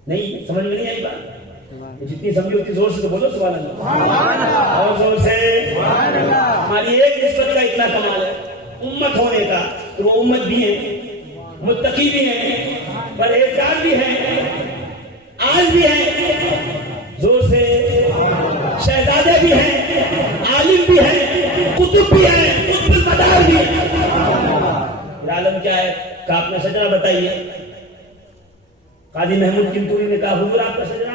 نہیں سمجھ میں نہیں آئی بات. جتنی سمجھو اتنی زور سے تو بولو سبحان اللہ. اور زور سے. ہماری ایک نسبت کا اتنا کمال ہے امت ہونے کا کہ وہ امت بھی ہے متقی بھی ہیں پرہیزگار بھی ہیں آج بھی ہیں زور سے شہزادے بھی ہیں عالم بھی ہیں قطب بھی ہیں قطب المدار بھی ہیں. عالم کیا ہے کہ آپ نے شجرہ بتائیے. قاضی محمود کنتوری نے کہا حضور آپ کا شجرہ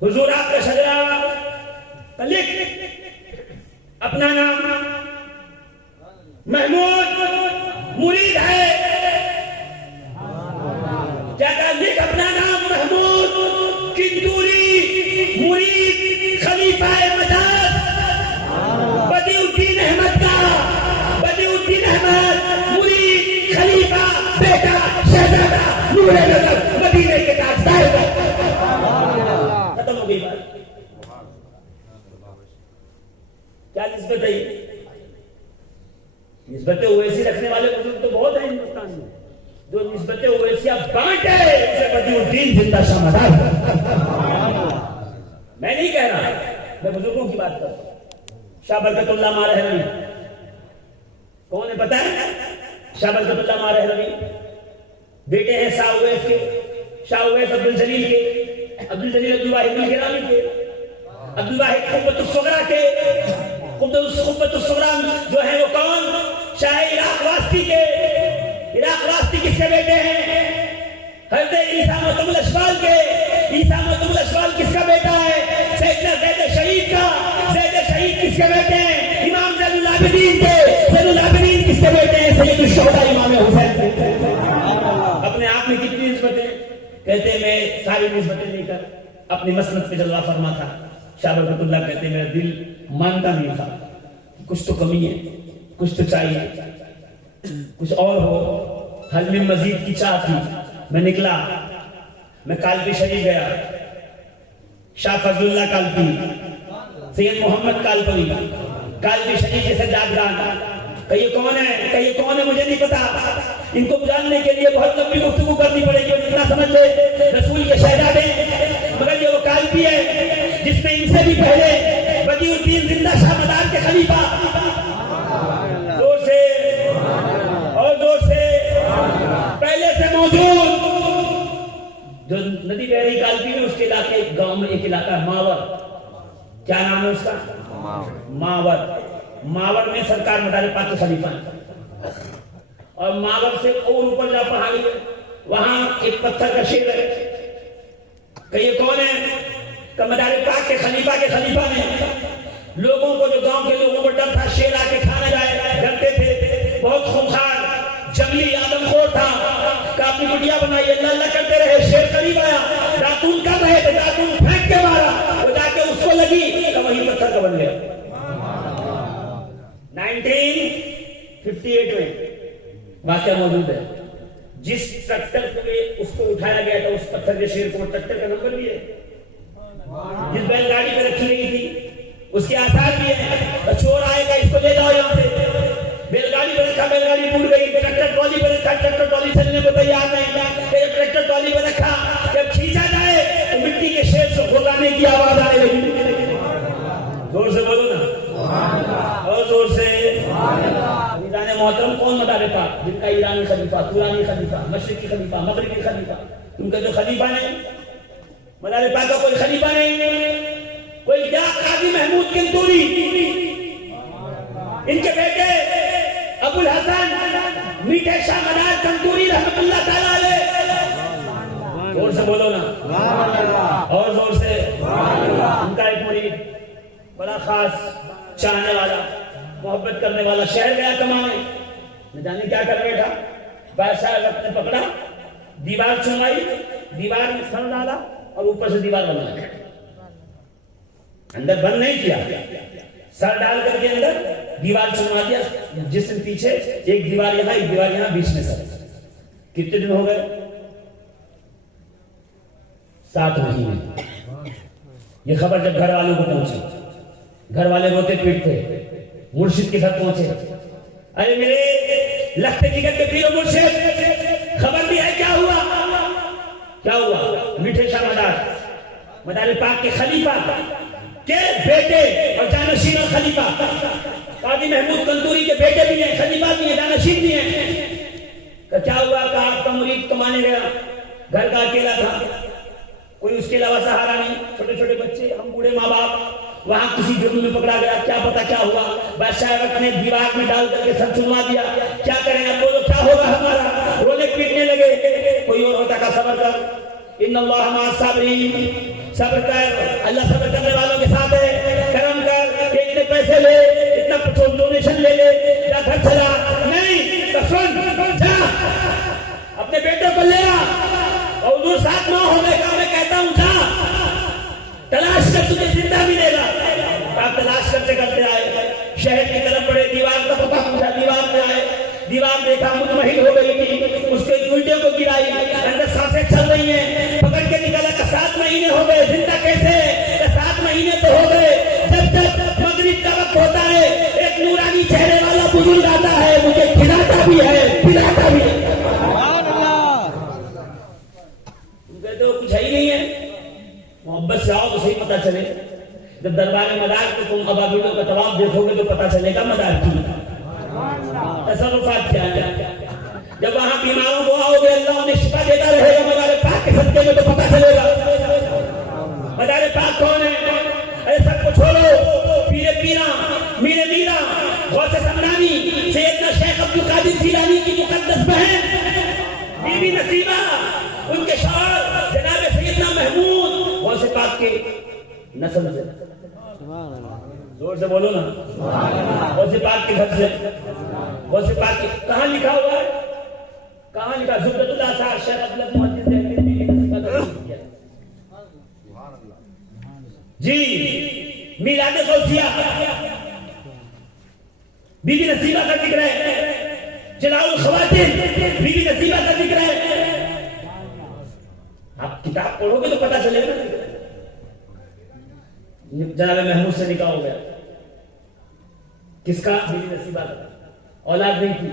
حضور آپ کا شجرہ لکھ اپنا نام محمود مرید ہے. کیا کہا؟ لکھ اپنا نام محمود کنتوری مرید خلیفہ مجاز بدیع الدین احمد کا. بدیع الدین احمد مرید خلیفہ بیٹا شہزادہ نور نظر مدینے کے تاجدار کا. ختم ہو گئی بات. کیا نسبت ہے یہ؟ نسبتیں اویسی رکھنے والے بزرگ تو بہت ہیں ہندوستان میں. جو نسبتیں اویسیاں بانٹے اسے بدیع الدین زندہ شاہ مدار. میں نہیں کہہ رہا میں بزرگوں کی بات کر رہا ہوں. شاہ برکت اللہ مارہلوی کون ہے پتہ ہے؟ شاہ برکت اللہ مارہلوی بیٹے ہیں شاہ اویس کے. شاہ اویس عبد الجلیل کے عبد الجلیل عبد الواحد الگرامی کے عبد الواحد قبۃ الصغریٰ کے. قبۃ الصغریٰ جو ہے وہ کون؟ شاہ عراق واسطی کے. عراق واسطی کس کے بیٹے ہیں؟ حضرت عیسیٰ معتم الاشبال کے. عیسیٰ معتم الاشبال کس کا بیٹا ہے؟ سیدنا زید شہید کا. زید شہید کس کے بیٹے ہیں؟ امام زین العابدین کے. زین العابدین کس کے بیٹے ہیں؟ سید الشہداء امام حسین کے. اپنے آپ میں کتنی نسبتیں؟ کہتے ہیں میں ساری نسبتیں نہیں کر اپنی مسلک پہ جلوہ فرما تھا. شاہ برکت اللہ کہتے ہیں میرا دل مانتا نہیں تھا کچھ تو کمی ہے کچھ تو چاہیے کچھ اور ہو. حل میں مزید کی چاہ تھی. میں نکلا میں کالپی شریف گیا. شاہ فضل اللہ کالپی سید محمد کالپی کالپی شریف کے سجادگان. کہ یہ کون ہے؟ کہ یہ کون ہے مجھے نہیں پتا. ان کو جاننے کے لیے بہت لمبی گفتگو کرنی پڑے گی. جتنا سمجھ لے رسول کے شہزادے مگر یہ وہ کالپی ہے جس نے ان سے بھی پہلے بدیع الدین زندہ شاہ مدار کے خلیفہ زور سے اور زور سے پہلے سے موجود جو ندی بحری کالپی میں اس کے علاقے ایک گاؤں میں ایک علاقہ ہے ماور، کیا نام ہے اس کا؟ ماور۔ ماور میں سرکار مدار پاک کے خلیفہ ہیں، اور ماور سے اور اوپر جا پہاڑی ہے، وہاں ایک پتھر کا شیر ہے کہ یہ کون ہے؟ کہ مدار پاک کے خلیفہ نے لوگوں کو، جو گاؤں کے لوگوں کو ڈر تھا شیر آ کے کھانا جائے، ڈرتے تھے، بہت خونخوار جنگلی آدم خور تھا کہ اپنی کٹیا بنائی اللہ اللہ کرتے رہے، شیر قریب آیا، داتون کر رہے تھے، داتون پھینک کے مارا، وہ جا کے اس کو لگی کہ وہی پتھر کا بن گیا۔ 1958 میں واقعہ موجود ہے، جس ٹریکٹر پہ اس کو اٹھایا گیا تھا، اس پتھر کے شیر کو، ٹریکٹر کا نمبر بھی ہے، جس بیل گاڑی پہ رکھی گئی تھی اس کے آثار بھی ہے، چور آئے گا اس کو لے جاؤ یہاں سے، بیل گاڑی پہ رکھا، بیل گاڑی ٹوٹ گئی، ٹریکٹر ٹرالی پہ رکھا، ٹریکٹر ٹرالی چلنے کو تیار نہیں، ٹریکٹر ٹرالی پہ رکھا، جب کھینچا جائے تو مٹی کے شیر سے کھودانے کی آواز آنے لگی۔ زور سے بولو نا، اور زور سے۔ میزان محترم، کون مدار پاک؟ جن کا ایرانی خلیفہ، تورانی خلیفہ، مشرقی خلیفہ، مغربی خلیفہ، ان کا جو خلیفہ نہیں، مدار پاک کا کوئی خلیفہ نہیں، کوئی کیا؟ قاضی محمود کنتوری، ان کے بیٹے ابو الحسن میٹھے شاہ منار کنتوری رحمت اللہ تعالیٰ علیہ۔ زور سے بولو نا، اور زور سے۔ ان کا ایک مرید بڑا خاص، چاہنے والا، محبت کرنے والا، شہر گیا کمانے، نہ جانے کیا کر رہا تھا، بادشاہ وقت نے پکڑا، دیوار چنوائی، دیوار میں سر ڈالا اور اوپر سے دیوار بنایا، اندر بند نہیں کیا، سر ڈال کر کے اندر دیوار چنوا دیا، جسم پیچھے، ایک دیوار یہاں، ایک دیوار یہاں، بیچ میں سر۔ کتنے دن ہو گئے؟ 7 مہینے۔ یہ خبر جب گھر والوں کو پہنچی، گھر والے روتے پیٹتے، مرشد کے ساتھ پہنچے، ارے میرے لخت جگر کے پیرو مرشد، خبر بھی ہے کیا ہوا؟ کیا ہوا؟ میٹھے شاہ مدار پاک کے خلیفہ کے بیٹے اور جانشین اور خلیفہ، قاضی محمود کنتوری کے بیٹے بھی ہیں، خلیفہ بھی ہیں، جانشین بھی ہیں، کہ کیا ہوا؟ کہ آپ کا مرید کمانے گیا، گھر کا اکیلا تھا، کوئی اس کے علاوہ سہارا نہیں، چھوٹے چھوٹے بچے، ہم بوڑھے ماں باپ، وہاں کسی جرم میں پکڑا گیا، کیا پتا کیا ہوا؟ بادشاہ وقت نے دیوار میں ڈال کر کے سر چنوا دیا، کیا کریں اب بولو کیا ہوگا ہمارا؟ رونے پیٹنے لگے، کوئی اور ہوتا کا صبر کر، ان اللہ مع الصابرین، صبر کر، اللہ صبر کرنے والوں کے ساتھ ہے، کرم کر، کہ اتنے پیسے لے، اتنا پٹرول ڈونیشن لے لے، یا گھر چلا نہیں، سن جا اپنے بیٹے کو لے آ، اور حضور ساتھ نہ ہونے کا میں کہتا ہوں جا، تلاش کر، تجھے زندہ ملے گا۔ آپ تلاش کرتے آئے، شہر کی طرف بڑے، دیوار کا پتہ پوچھا، دیوار میں آئے، دیوار دیکھا مطمئن ہو گئی تھی، اس کے الٹے کو گرائی، اندر سانسیں چل رہی ہیں، پکڑ کے نکالا کہ 7 مہینے ہو گئے، زندہ کیسے؟ کہ 7 مہینے تو ہو گئے، جب مغرب کا وقت ہوتا ہے ایک نورانی چہرے والا بزرگ آتا ہے، مجھے کھلاتا بھی ہے، پلاتا بھی ہے۔ کہتے ہو کچھ ہے ہی نہیں ہے، محبت سے آؤ تو صحیح پتہ چلے، جب دربار مدار کو تم ابابیلوں کا طواف دیکھو گے تو پتہ چلے گا مدار کی تصرفات کیا ہے۔ جب وہاں بیماروں کو آؤ گے اللہ انہیں شفا دیتا رہے گا مدار پاک کے صدقے میں، تو پتہ چلے گا مدار پاک کون ہے۔ ارے سب کو چھوڑو، پیرے پیرا، میرے میرا، غوث سمرانی، سیدنا شیخ عبد القادر جیلانی کی مقدس بہن بی بی نصیبہ، ان کے شوہر جناب سیدنا محمود، غوث پاک کے نسل سے، زور سے بولو نا، غوث پاک کے گھر سے، غوث پاک کے کہاں لکھا ہوا ہے؟ کہاں لکھا؟ زبدۃ الاثار، شیخ عبد اللہ محدث دہلوی نے بی بی نصیبہ کا ذکر کیا جی، میلاد غوثیہ، بی بی نصیبہ کا ذکر ہے، جلال الخواتین، بی بی نصیبہ کا ذکر ہے۔ آپ کتاب پڑھو گے تو پتہ چلے گا۔ جناب محمود سے نکاح ہو گیا، کس کا؟ بی بی نصیبہ کا، اولاد نہیں تھی،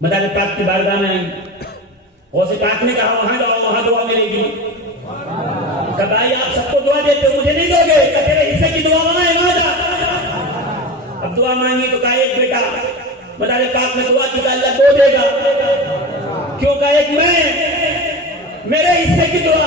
مدار پاک کی بارگاہ میں آئی، غوث پاک نے کہا وہاں جاؤ، وہاں دعا ملے گی۔ کہ بھائی آپ سب کو دعا دیتے ہو، مجھے نہیں دو گے؟ کہ تیرے حصے کی دعا مانگے، وہاں جا۔ اب دعا مانگی تو کہا ایک بیٹا، مدار پاک نے دعا کی کہ اللہ 2 دے گا، کیوں؟ کہ ایک میں، میرے حصے کی دعا،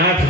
8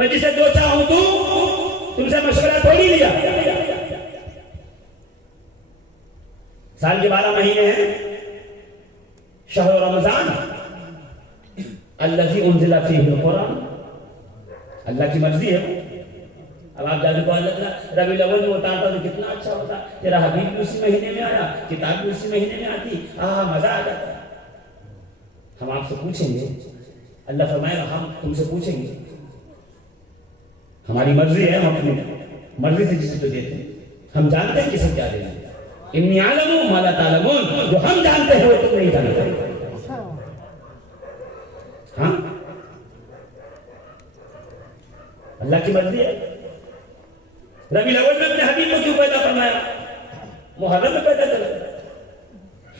میں جسے جو چاہوں دوں، تم سے مشورہ تھوڑی لیا۔ سال کے 12 مہینے ہیں، شہر رمضان الذی انزل فیہ القرآن، اللہ کی مرضی ہے۔ اب آپ جانے کو اللہ ربیع الاول میں اتارتا تو کتنا اچھا ہوتا، تیرا حبیب بھی اسی مہینے میں آیا، کتاب بھی اسی مہینے میں آتی، مزہ آ جاتا۔ ہم آپ سے پوچھیں گے، اللہ فرمائے گا ہم تم سے پوچھیں گے، ہماری مرضی ہے، ہم اپنی مرضی سے جسے تو دیتے ہیں، ہم جانتے ہیں کسے کیا دینا ہے۔ انی اعلم ما لا تعلمون، جو ہم جانتے ہیں وہ تم نہیں جانتے۔ ہاں اللہ کی مرضی ہے۔ ربیع الاول میں اپنے حبیب کو کیوں پیدا فرمایا؟ محرم میں پیدا کر،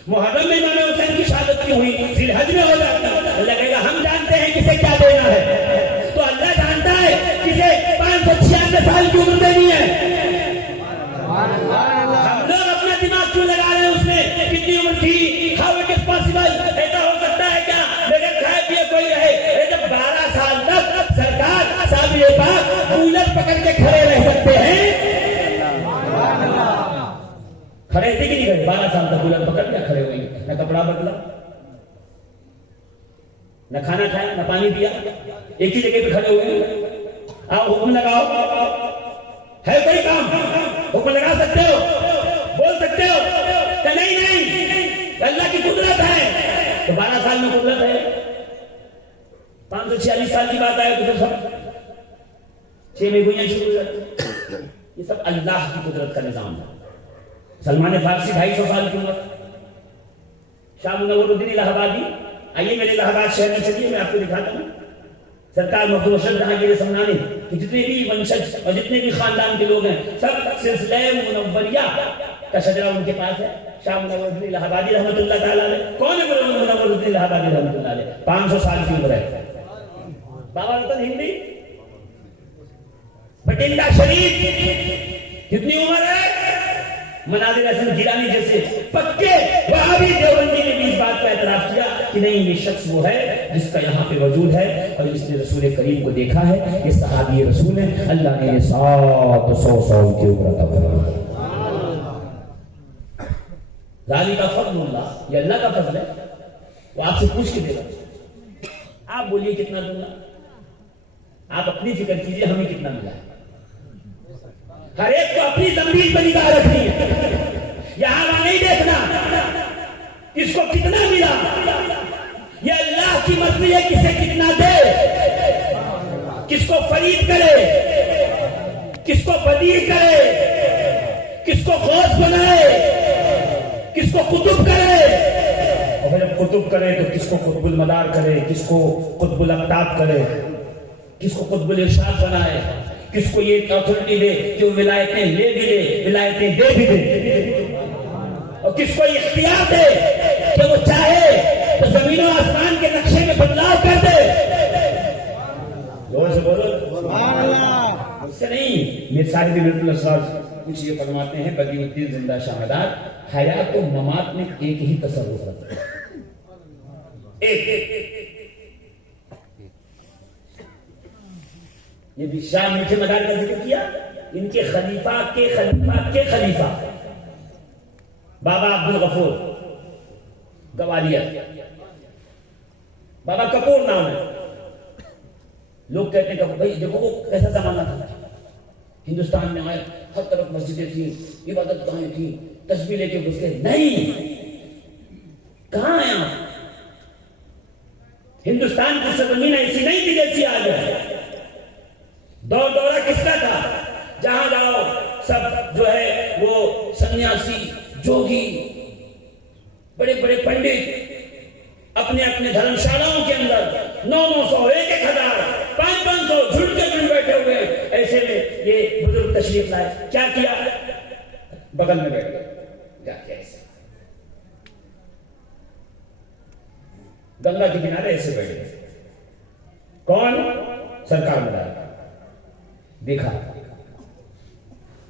محرم میں امام حسین کی شہادت کیوں ہوئی؟ ذی الحج میں ہو جاتا۔ اللہ کہے گا ہم جانتے ہیں کسے کیا دینا ہے، تو اللہ جانتا ہے کسے 596 سال کی عمر دینی ہے۔ ہم لوگ اپنا دماغ کیوں لگا رہے ہیں اس میں کتنی عمر تھی، ہاؤ اٹ از پاسبل، ایسا ہو سکتا ہے کیا بغیر کھائے پیے کوئی رہے؟ جب 12 سال تک سرکار صاحب پاک کولر پکڑ کے کھڑے رہ سکتے ہیں، کھڑے تھے کہ نہیں کھڑے؟ 12 سال تک کولر پکڑ کے کھڑے ہوئے، نہ کپڑا بدلا، نہ کھانا کھایا، نہ پانی پیا، ایک ہی جگہ پہ کھڑے ہوئے۔ آؤ حکم لگاؤ، ہے کوئی کام حکم لگا سکتے ہو، بول سکتے ہو کہ نہیں اللہ کی قدرت ہے؟ تو 12 سال میں قدرت ہے، 546 سال کی بات آئے تو پھر سب 6 میں گوئیاں شروع ہو جاتی۔ یہ سب اللہ کی قدرت کا نظام ہے۔ سلمان فارسی 250 سال کی عمر، شاہ منور الدین الہ آبادی، آئیے میرے الہ آباد شہر میں چلیے، میں آپ کو دکھاتا ہوں۔ سرکار مخدوم اشرف جہاں کے سمنانی کہ جتنے بھی ونشج اور جتنے بھی خاندان کے لوگ ہیں سب سلسلہ منوریہ کا شجرہ ان کے پاس ہے۔ شاہ منور الدین الہ آبادی رحمۃ اللہ تعالیٰ علیہ، کون ہے منور الدین الہ آبادی رحمۃ اللہ علیہ؟ 500 سال کی عمر ہے۔ بابا رتن ہندی، بٹنڈا شریف کتنی عمر ہے؟ مناظر حسن گیلانی جیسے پکے وہابی دیوبندی نے بھی اس بات کا اعتراف کیا کہ نہیں یہ شخص وہ ہے جس کا یہاں پہ وجود ہے اور اس نے رسول کریم کو دیکھا ہے، یہ صحابی رسول ہے، اللہ نے یہ 700 سال کی عمر عطا فرمائی۔ ذالک فضل اللہ، یہ اللہ کا فضل ہے، وہ آپ سے پوچھ کے دے گا۔ آپ بولیے کتنا دوں گا، آپ اپنی فکر کیجئے ہمیں کتنا ملا ہے۔ ہر ایک کو اپنی زمین پر نگاہ رکھنی ہے، یہاں وہاں نہیں دیکھنا کس کو کتنا ملا، یہ اللہ کی مرضی ہے کسے کتنا دے، کس کو فرید کرے، کس کو بدیر کرے، کس کو غوث بنائے، کس کو قطب کرے، اور جب قطب کرے تو کس کو قطب المدار کرے، کس کو قطب الاقطاب کرے، کس کو قطب الارشاد بنائے، کس کو یہ اتھارٹی دے کہ وہ ولایتیں لے بھی دے، ولایتیں دے بھی دے، اور کس کو اختیار دے کہ وہ چاہے تو زمین و آسمان کے نقشے میں بدلاؤ کر دے۔ لوگوں سے بولو سبحان اللہ، اس سے نہیں۔ یہ صاحب بیت الاسرار کچھ یہ فرماتے ہیں، بدیع الدین زندہ شہادات، حیات و ممات میں ایک ہی تصرف رکھتا ہے، ایک۔ یہ بھی شاہ میٹھے مدار کا ذکر کیا، ان کے خلیفہ کے خلیفہ کے خلیفہ بابا عبدالغفور گوالیار، بابا کپور نام ہے۔ لوگ کہتے ہیں کہ بھائی دیکھو وہ کیسا زمانہ تھا، ہندوستان میں آئے ہر طرف مسجدیں تھیں، عبادت گاہیں تھیں، تسبیح لے کے گھس گئے، نہیں، کہاں آئے آپ؟ ہندوستان کی سرزمین ایسی نہیں تھی جیسی آج ہے۔ دور دورہ کس کا تھا؟ جہاں جاؤ سب جو ہے وہ سنیاسی، جوگی، بڑے بڑے پنڈت اپنے اپنے دھرمشالاؤں کے اندر 900 1,000 500 جھنڈ کے جھنڈ بیٹھے ہوئے ہیں۔ ایسے میں یہ بزرگ تشریف لائے، کیا کیا؟ بغل میں بیٹھ گئے، ایسے گنگا کے کنارے ایسے بیٹھ گئے۔ کون؟ سرکار مدار۔ دیکھا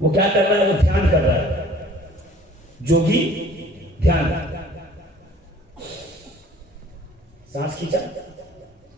وہ کیا کر رہا ہے، وہ دھیان کر رہا ہے، جوگی دھیان، سانس کھینچا،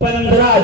15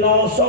900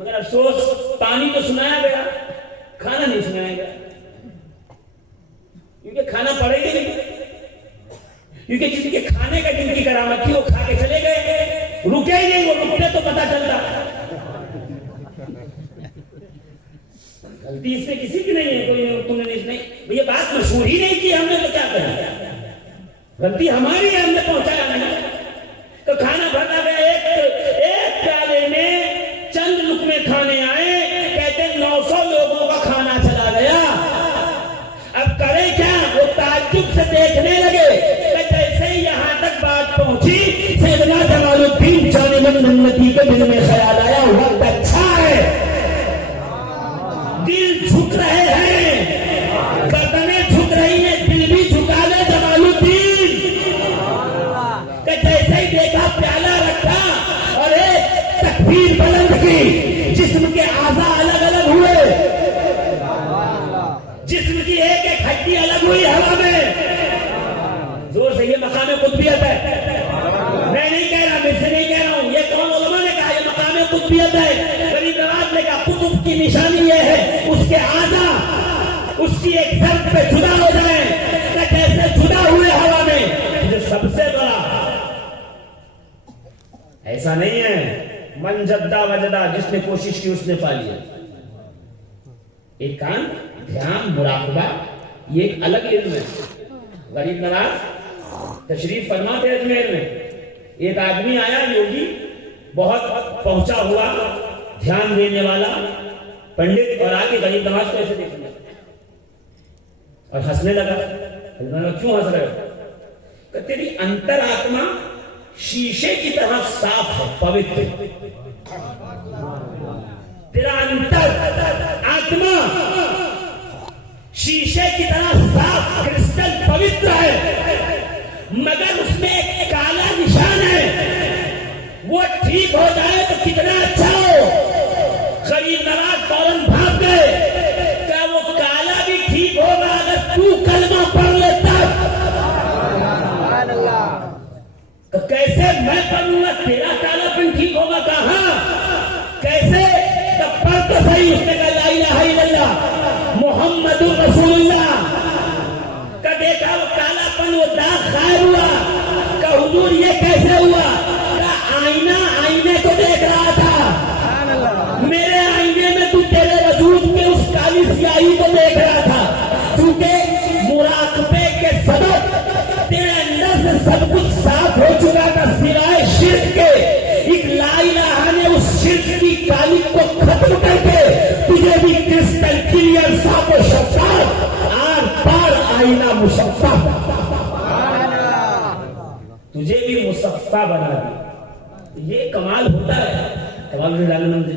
مگر افسوس پانی تو سنایا گیا، کھانا نہیں سنایا گیا، کیونکہ کھانا پڑے گا نہیں، کیونکہ جن کے کھانے کا جن کی کرامت تھی وہ کھا کے چلے گئے، رکے ہی نہیں، وہ رکتے تو پتا چلتا۔ غلطی اس میں کسی کی نہیں ہے، کوئی تم نے نہیں، یہ بات مشہور ہی نہیں کی ہم نے، تو کیا کریں، غلطی ہماری ہے، ہم نے پہنچایا نہیں۔ تو کھانا بھرنا گیا، ایک پیالے میں چند لقمے کھانے آئے، کہتے 900 لوگوں کا کھانا چلا گیا، اب کرے کیا؟ وہ تعجب سے دیکھنے لگے کہ جیسے یہاں تک بات پہنچی، سیدنا جمال الدین جانب منتی کے دل میں خیال آیا وقت اچھا ہے، دل جھک رہے ہیں، گردنیں جھک رہی ہیں، دل بھی جھکا لے جمال الدین، کہ جیسے ہی دیکھا پیالہ رکھا اور ایک تکبیر بلند کی، جسم کے اعضاء الگ الگ ہوئے، جسم کی ایک ایک ہڈی الگ ہوئی ہوا میں، زور سے، یہ مقام قطبیت ہے، میں نہیں کہہ رہا، مجھ سے نہیں کہہ رہا ہوں، یہ کون علماء نے کہا یہ مقام قطبیت ہے، غریب نواز نے کہا قطب کی نشانی یہ ہے اس کے اعضاء اس کی ایک ضرب پہ جدا ہو جائیں، کہ جیسے جدا ہوئے ہوا میں، جو سب سے بڑا ایسا نہیں ہے من جدہ وجدہ، جس نے کوشش کی اس نے پا لیا، ایک کام دھیان مراقبہ، یہ ایک الگ علم ہے۔ غریب نواز تشریف فرما تھے اجمیر میں، ایک آدمی آیا یوگی، بہت پہنچا ہوا، دھیان دینے والا پنڈت، اور آگے غریب نواز کو ایسے دیکھنے اور ہنسنے لگا۔ کیوں ہنس رہے ہو؟ کہ تیری انتر آتما شیشے کی طرح صاف ہے، پوتر، تیرا انتر آتما شیشے کی طرح صاف کرسٹل پوتر ہے، مگر اس میں ایک کالا نشان ہے، وہ ٹھیک ہو جائے تو کتنا اچھا ہو۔ غریب نواز فوراً بھاگ گئے کہ وہ کالا بھی ٹھیک ہوگا اگر تو کلمہ پڑھ لیتا، کیسے میں پڑھوں گا، تیرا کالا پن ٹھیک ہوگا، کہاں کیسے؟ تب پڑھ تو صحیح، اس نے کہا لا الہ الا اللہ محمد رسول اللہ، کا دیکھا وہ کالا پن، وہ داغ خائر ہوا، کہ حضور یہ کیسے ہوا؟ آئینہ آئینے کو دیکھ رہا تھا، میرے آئینے میں تو تیرے وجود میں اس کالی سیاہی کو دیکھ رہا تھا، کیونکہ مراقبے کے سبب تیرے اندر سے سب کچھ صاف ہو چکا تھا سوائے شرک کے، ایک لا الہ نے اس شرک کی کالی کو ختم کر کے تجھے بھی کرسٹل کلیئر صاف و شفاف، آر پار آئینہ مصفا، تجھے بھی مصفا بنا دی۔ یہ کمال ہوتا ہے۔ کمال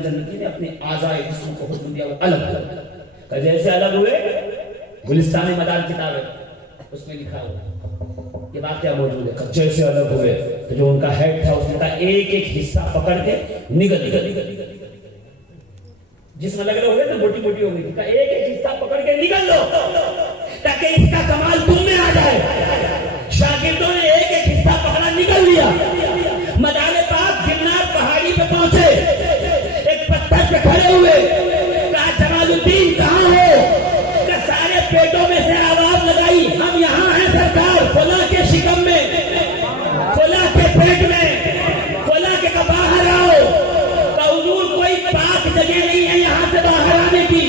جنتی نے اپنے اعضائے جسم کو حکم دیا وہ الگ الگ، کہ جیسے الگ ہوئے، گلستان مدار کتاب ہے اس میں لکھا ہوا یہ بات کیا موجود ہے، جیسے الگ ہوئے تو جو ان کا ہیڈ تھا اس نے کہا ایک ایک حصہ پکڑ کے نگل جسم الگ الگ ہو گئے تو موٹی موٹی ہو گئی، کہا ایک ایک حصہ پکڑ کے نگل لو تاکہ اس کا کمال تم میں آ جائے۔ شاگردوں نے ایک ایک حصہ پکڑا، نکل لیا، مدار پاک گرنار پہاڑی پہ پہنچے، ایک پتھر پہ کھڑے ہوئے، کہا جمال الدین کہاں ہو؟ کہ سارے پیٹوں میں سے آواز لگائی ہم یہاں ہیں سرکار، فلاں کے شکم میں، فلاں کے پیٹ میں، فلاں کے باہر آؤ، کہ حضور کوئی پاک جگہ نہیں ہے یہاں سے باہر آنے کی،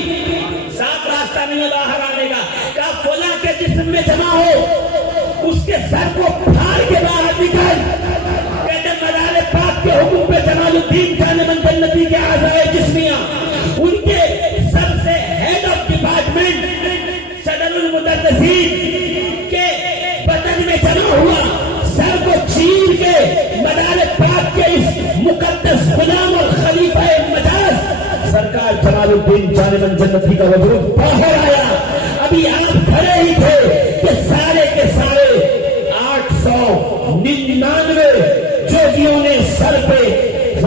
صاف راستہ نہیں ہے باہر آنے کا، کہ فلاں کے جسم میں جمع ہو، اس کے سر کو پھاڑ کے باہر نکل۔ کہتے مدار پاک کے حکم پہ جمال الدین خان جنتی کے اعضائے جسمیہ ان کے سب سے ہیڈ آف ڈپارٹمنٹ صدر المدرسین کے بدن میں جمع ہوا، سر کو چیر کے مدار پاک کے اس مقدس غلام اور خلیفہ مجاز سرکار جمال الدین جان جنتی کا وجود باہر آیا۔ ابھی آپ کھڑے ہی تھے کہ سارے کے سارے 899 جوگیوں نے سر پہ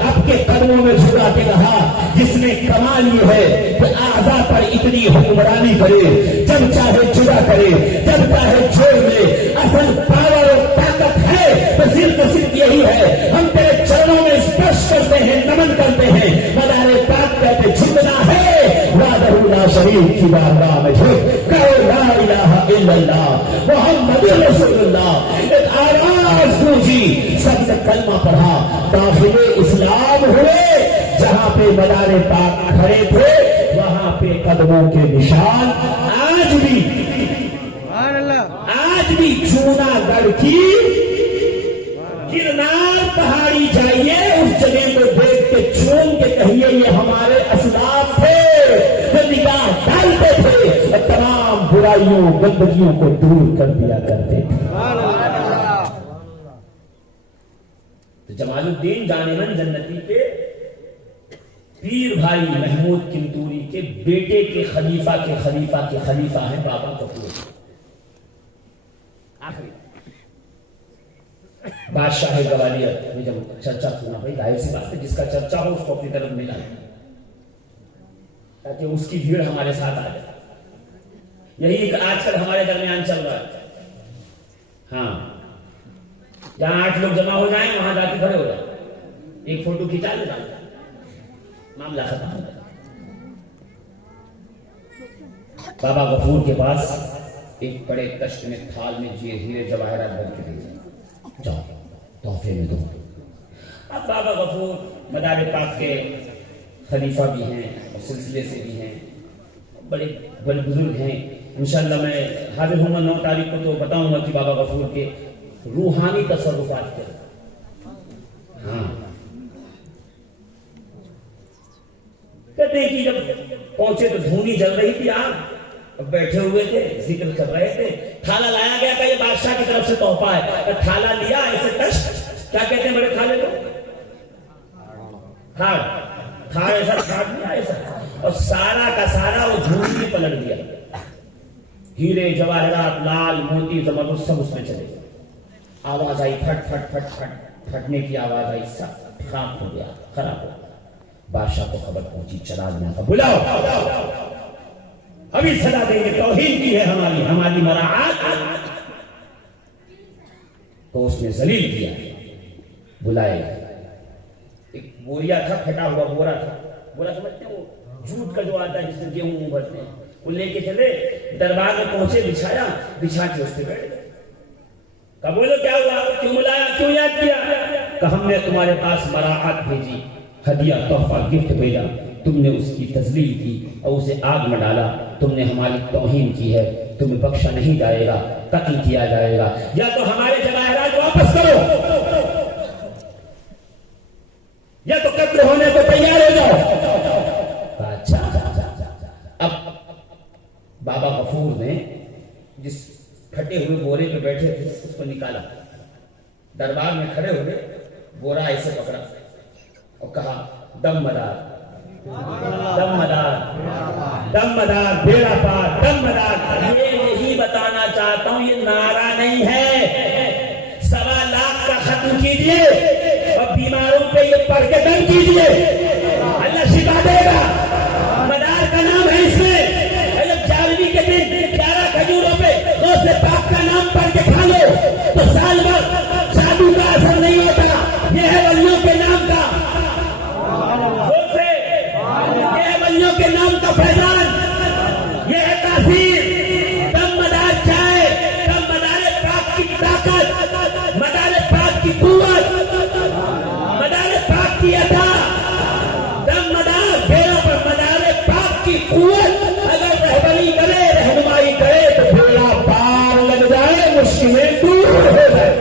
آپ کے قدموں میں جھکا کے کہا، جس میں کمال یہ ہے کہ اعضاء پر اتنی حکمرانی کرے، جب چاہے جدا کرے، جب چاہے چھوڑ لے، اصل پاور اور طاقت ہے تو صرف یہی ہے۔ ہم تیرے چرنوں میں اسپرش کرتے ہیں، نمن کرتے ہیں، مدار پاک کا توحید کی بارگاہ میں جھک کہو لا الہ الا اللہ محمد رسول اللہ. ایک آواز گونجی, سب نے کلمہ پڑھا, داخل اسلام ہوئے. جہاں پہ مدار پاک کھڑے تھے وہاں پہ قدموں کے نشان آج بھی جوناگڑھ کی گرنار پہاڑی جائیے, اس جگہ کو دیکھ کے چوم کے کہیے یہ ہمارے اسلاف تھے جو نگاہ ڈالتے تھے اور تمام برائیوں گندگیوں کو دور کر دیا کرتے تھے. تو جمال الدین جانمن جنتی کے پیر بھائی محمود کنتوری کے بیٹے کے خلیفہ ہیں بابا کپور. آخری بادشاہ گوالیئر میں جب چرچا سنا, بھائی ظاہر سی بات ہے جس کا چرچا ہو اس کو اپنی طرف ملا تاکہ اس کی بھیڑ ہمارے ساتھ آ جائے. یہی ایک آج کل ہمارے درمیان چل رہا ہے. ہاں, جہاں 8 لوگ جمع ہو جائیں وہاں جا کے کھڑے ہو جائیں, ایک فوٹو کھینچا لے جائیں, معاملہ ختم ہو جائے. بابا غفور کے پاس ایک بڑے کشت میں تھال میں ہیرے جواہرات بھر کے دے جاؤ تحفے میں دو. اب بابا غفور مدار پاک کے خلیفہ بھی ہیں اور سلسلے سے بھی ہیں, بڑے بڑے بزرگ ہیں. انشاءاللہ میں حاضر ہوں گا 9 تاریخ کو تو بتاؤں گا کہ بابا غفور کے روحانی تصرفات کے. ہاں, کہتے ہیں کہ جب پہنچے تو دھونی جل رہی تھی, آپ بیٹھے ہوئے تھے ذکر کر رہے تھے. تھالا لایا گیا تھا, یہ بادشاہ کی طرف سے تحفہ ہے. تھالا لیا ایسے کش, کیا کہتے ہیں بڑے تھالے کو, تھاڑ ایسا کھاڑ دیا ایسا, اور سارا کا سارا وہ دھونی میں پلٹ دیا. ہیرے جواہرات لال موتی زبردست سب اس میں چلے گئے. آواز آئی پھٹ پھٹ پھٹ پھٹ, پھٹنے کی آواز آئی, سب خراب ہو گیا, خراب ہو گیا. بادشاہ کو خبر پہنچی, چلا دیا تھا, بلاؤ ابھی صدا دیں گے, توہین کی ہے ہماری مراعات. تو اس نے ذلیل کیا, بلائے. ایک بوریا تھا, پھٹا ہوا بورا تھا, بورا سمجھتے ہیں وہ جھوٹ کا جو آتا ہے جس میں گیہوں بھرتے ہیں, وہ لے کے چلے دربار میں پہنچے, بچھایا, بچھا کے اس پہ بیٹھ گئے. کہا بولو کیا ہوا, کیوں بلایا, کیوں یاد کیا؟ کہ ہم نے تمہارے پاس مراعات بھیجی, ہدیہ تحفہ گفٹ بھیجا, تم نے اس کی تذلیل کی اور اسے آگ میں ڈالا. تم نے ہماری توہین کی ہے, تمہیں بخشا نہیں جائے گا, قتل کیا جائے گا. یا تو ہمارے جواہرات واپس کرو یا تو قتل ہونے کو تیار ہو جاؤ. اچھا, اب بابا غفور نے جس پھٹے ہوئے بورے پہ بیٹھے تھے اس کو نکالا, دربار میں کھڑے ہوئے, بورا ایسے پکڑا اور کہا دم مدار, دم مدار, دم مدار, بیڑا پار, دم مدار. یہ نہیں بتانا چاہتا ہوں, یہ نعرہ نہیں ہے. 1.25 لاکھ کا ختم کیجیے اور بیماروں پہ یہ پڑھ کے دم کیجیے, اللہ شفا دے گا. مدار کا نام ہے اس میں. 11ویں کے دن 11 کھجوروں پہ غوث پاک کا نام پڑھ کے کھا لو تو سال بھر جادو کا اثر نہیں ہوتا. یہ ہے ولیوں کے نام کا, ولیوں کے نام کا فیضان, یہ ہے تاثیر. دم مدار چاہے, دم مدار پاک کی طاقت, مدار پاک کی قوت, مدار پاک کی عطا, دم مدار بیڑوں پر مدار پاک کی قوت اگر رہبری کرے, رہنمائی کرے تو بیڑا پار لگ جائے, مشکلیں دور ہو جائے.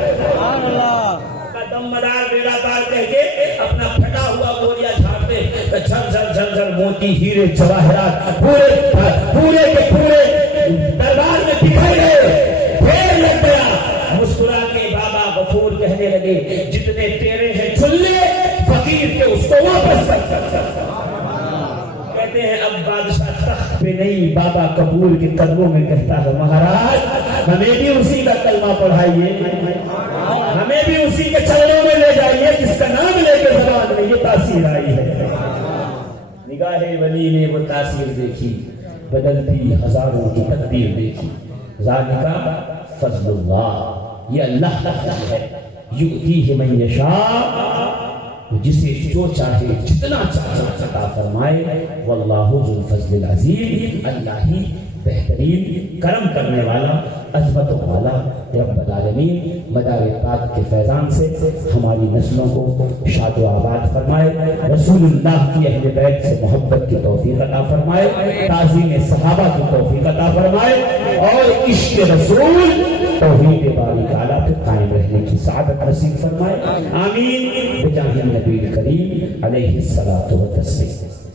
دم مدار بیڑا پار کہہ کے اپنا پھٹا ہوا بوریا جھاڑتے, جھل جھل جھل جھل موتی ہیرے جواہرات پورے کے پورے دربار میں بکھر گئے, پھر لگ گیا. مسکرا کے بابا غفور کہنے لگے جتنے تیرے ہیں چھل لے, فقیر کے اس کو واپس کر. کہتے ہیں اب بادشاہ تخت پہ نہیں, بابا کپور کے قدموں میں کہتا ہے مہاراج ہمیں بھی اسی کا کلمہ پڑھائیے, ہمیں بھی اسی کے چرنوں میں لے جائیے جس کا نام لے کے زبان میں یہ تاثیر آئی ہے. نگاہ ولی نے وہ تاثیر دیکھی, بدلتی ہزاروں کی تقدیر دیکھی. ذالک فضل اللہ, یہ اللہ کا فضل ہے. یؤتیہ من یشاء جسے جو چاہے جتنا چاہے عطا فرمائے. واللہ ذو الفضل العظیم، اللہ ہی بہترین کرم کرنے والا عظمت والا رب العالمین مدار پاک کے فیضان سے ہماری نسلوں کو شاد و آباد فرمائے، رسول اللہ کی اہل بیت سے محبت کی توفیق عطا فرمائے، تعظیم صحابہ کی توفیق عطا فرمائے، اور عشق رسول توحید باری تعالیٰ پہ قائم رہنے کی سعادت نصیب فرمائے. آمین بجاہ النبی الکریم علیہ الصلاۃ والتسلیم.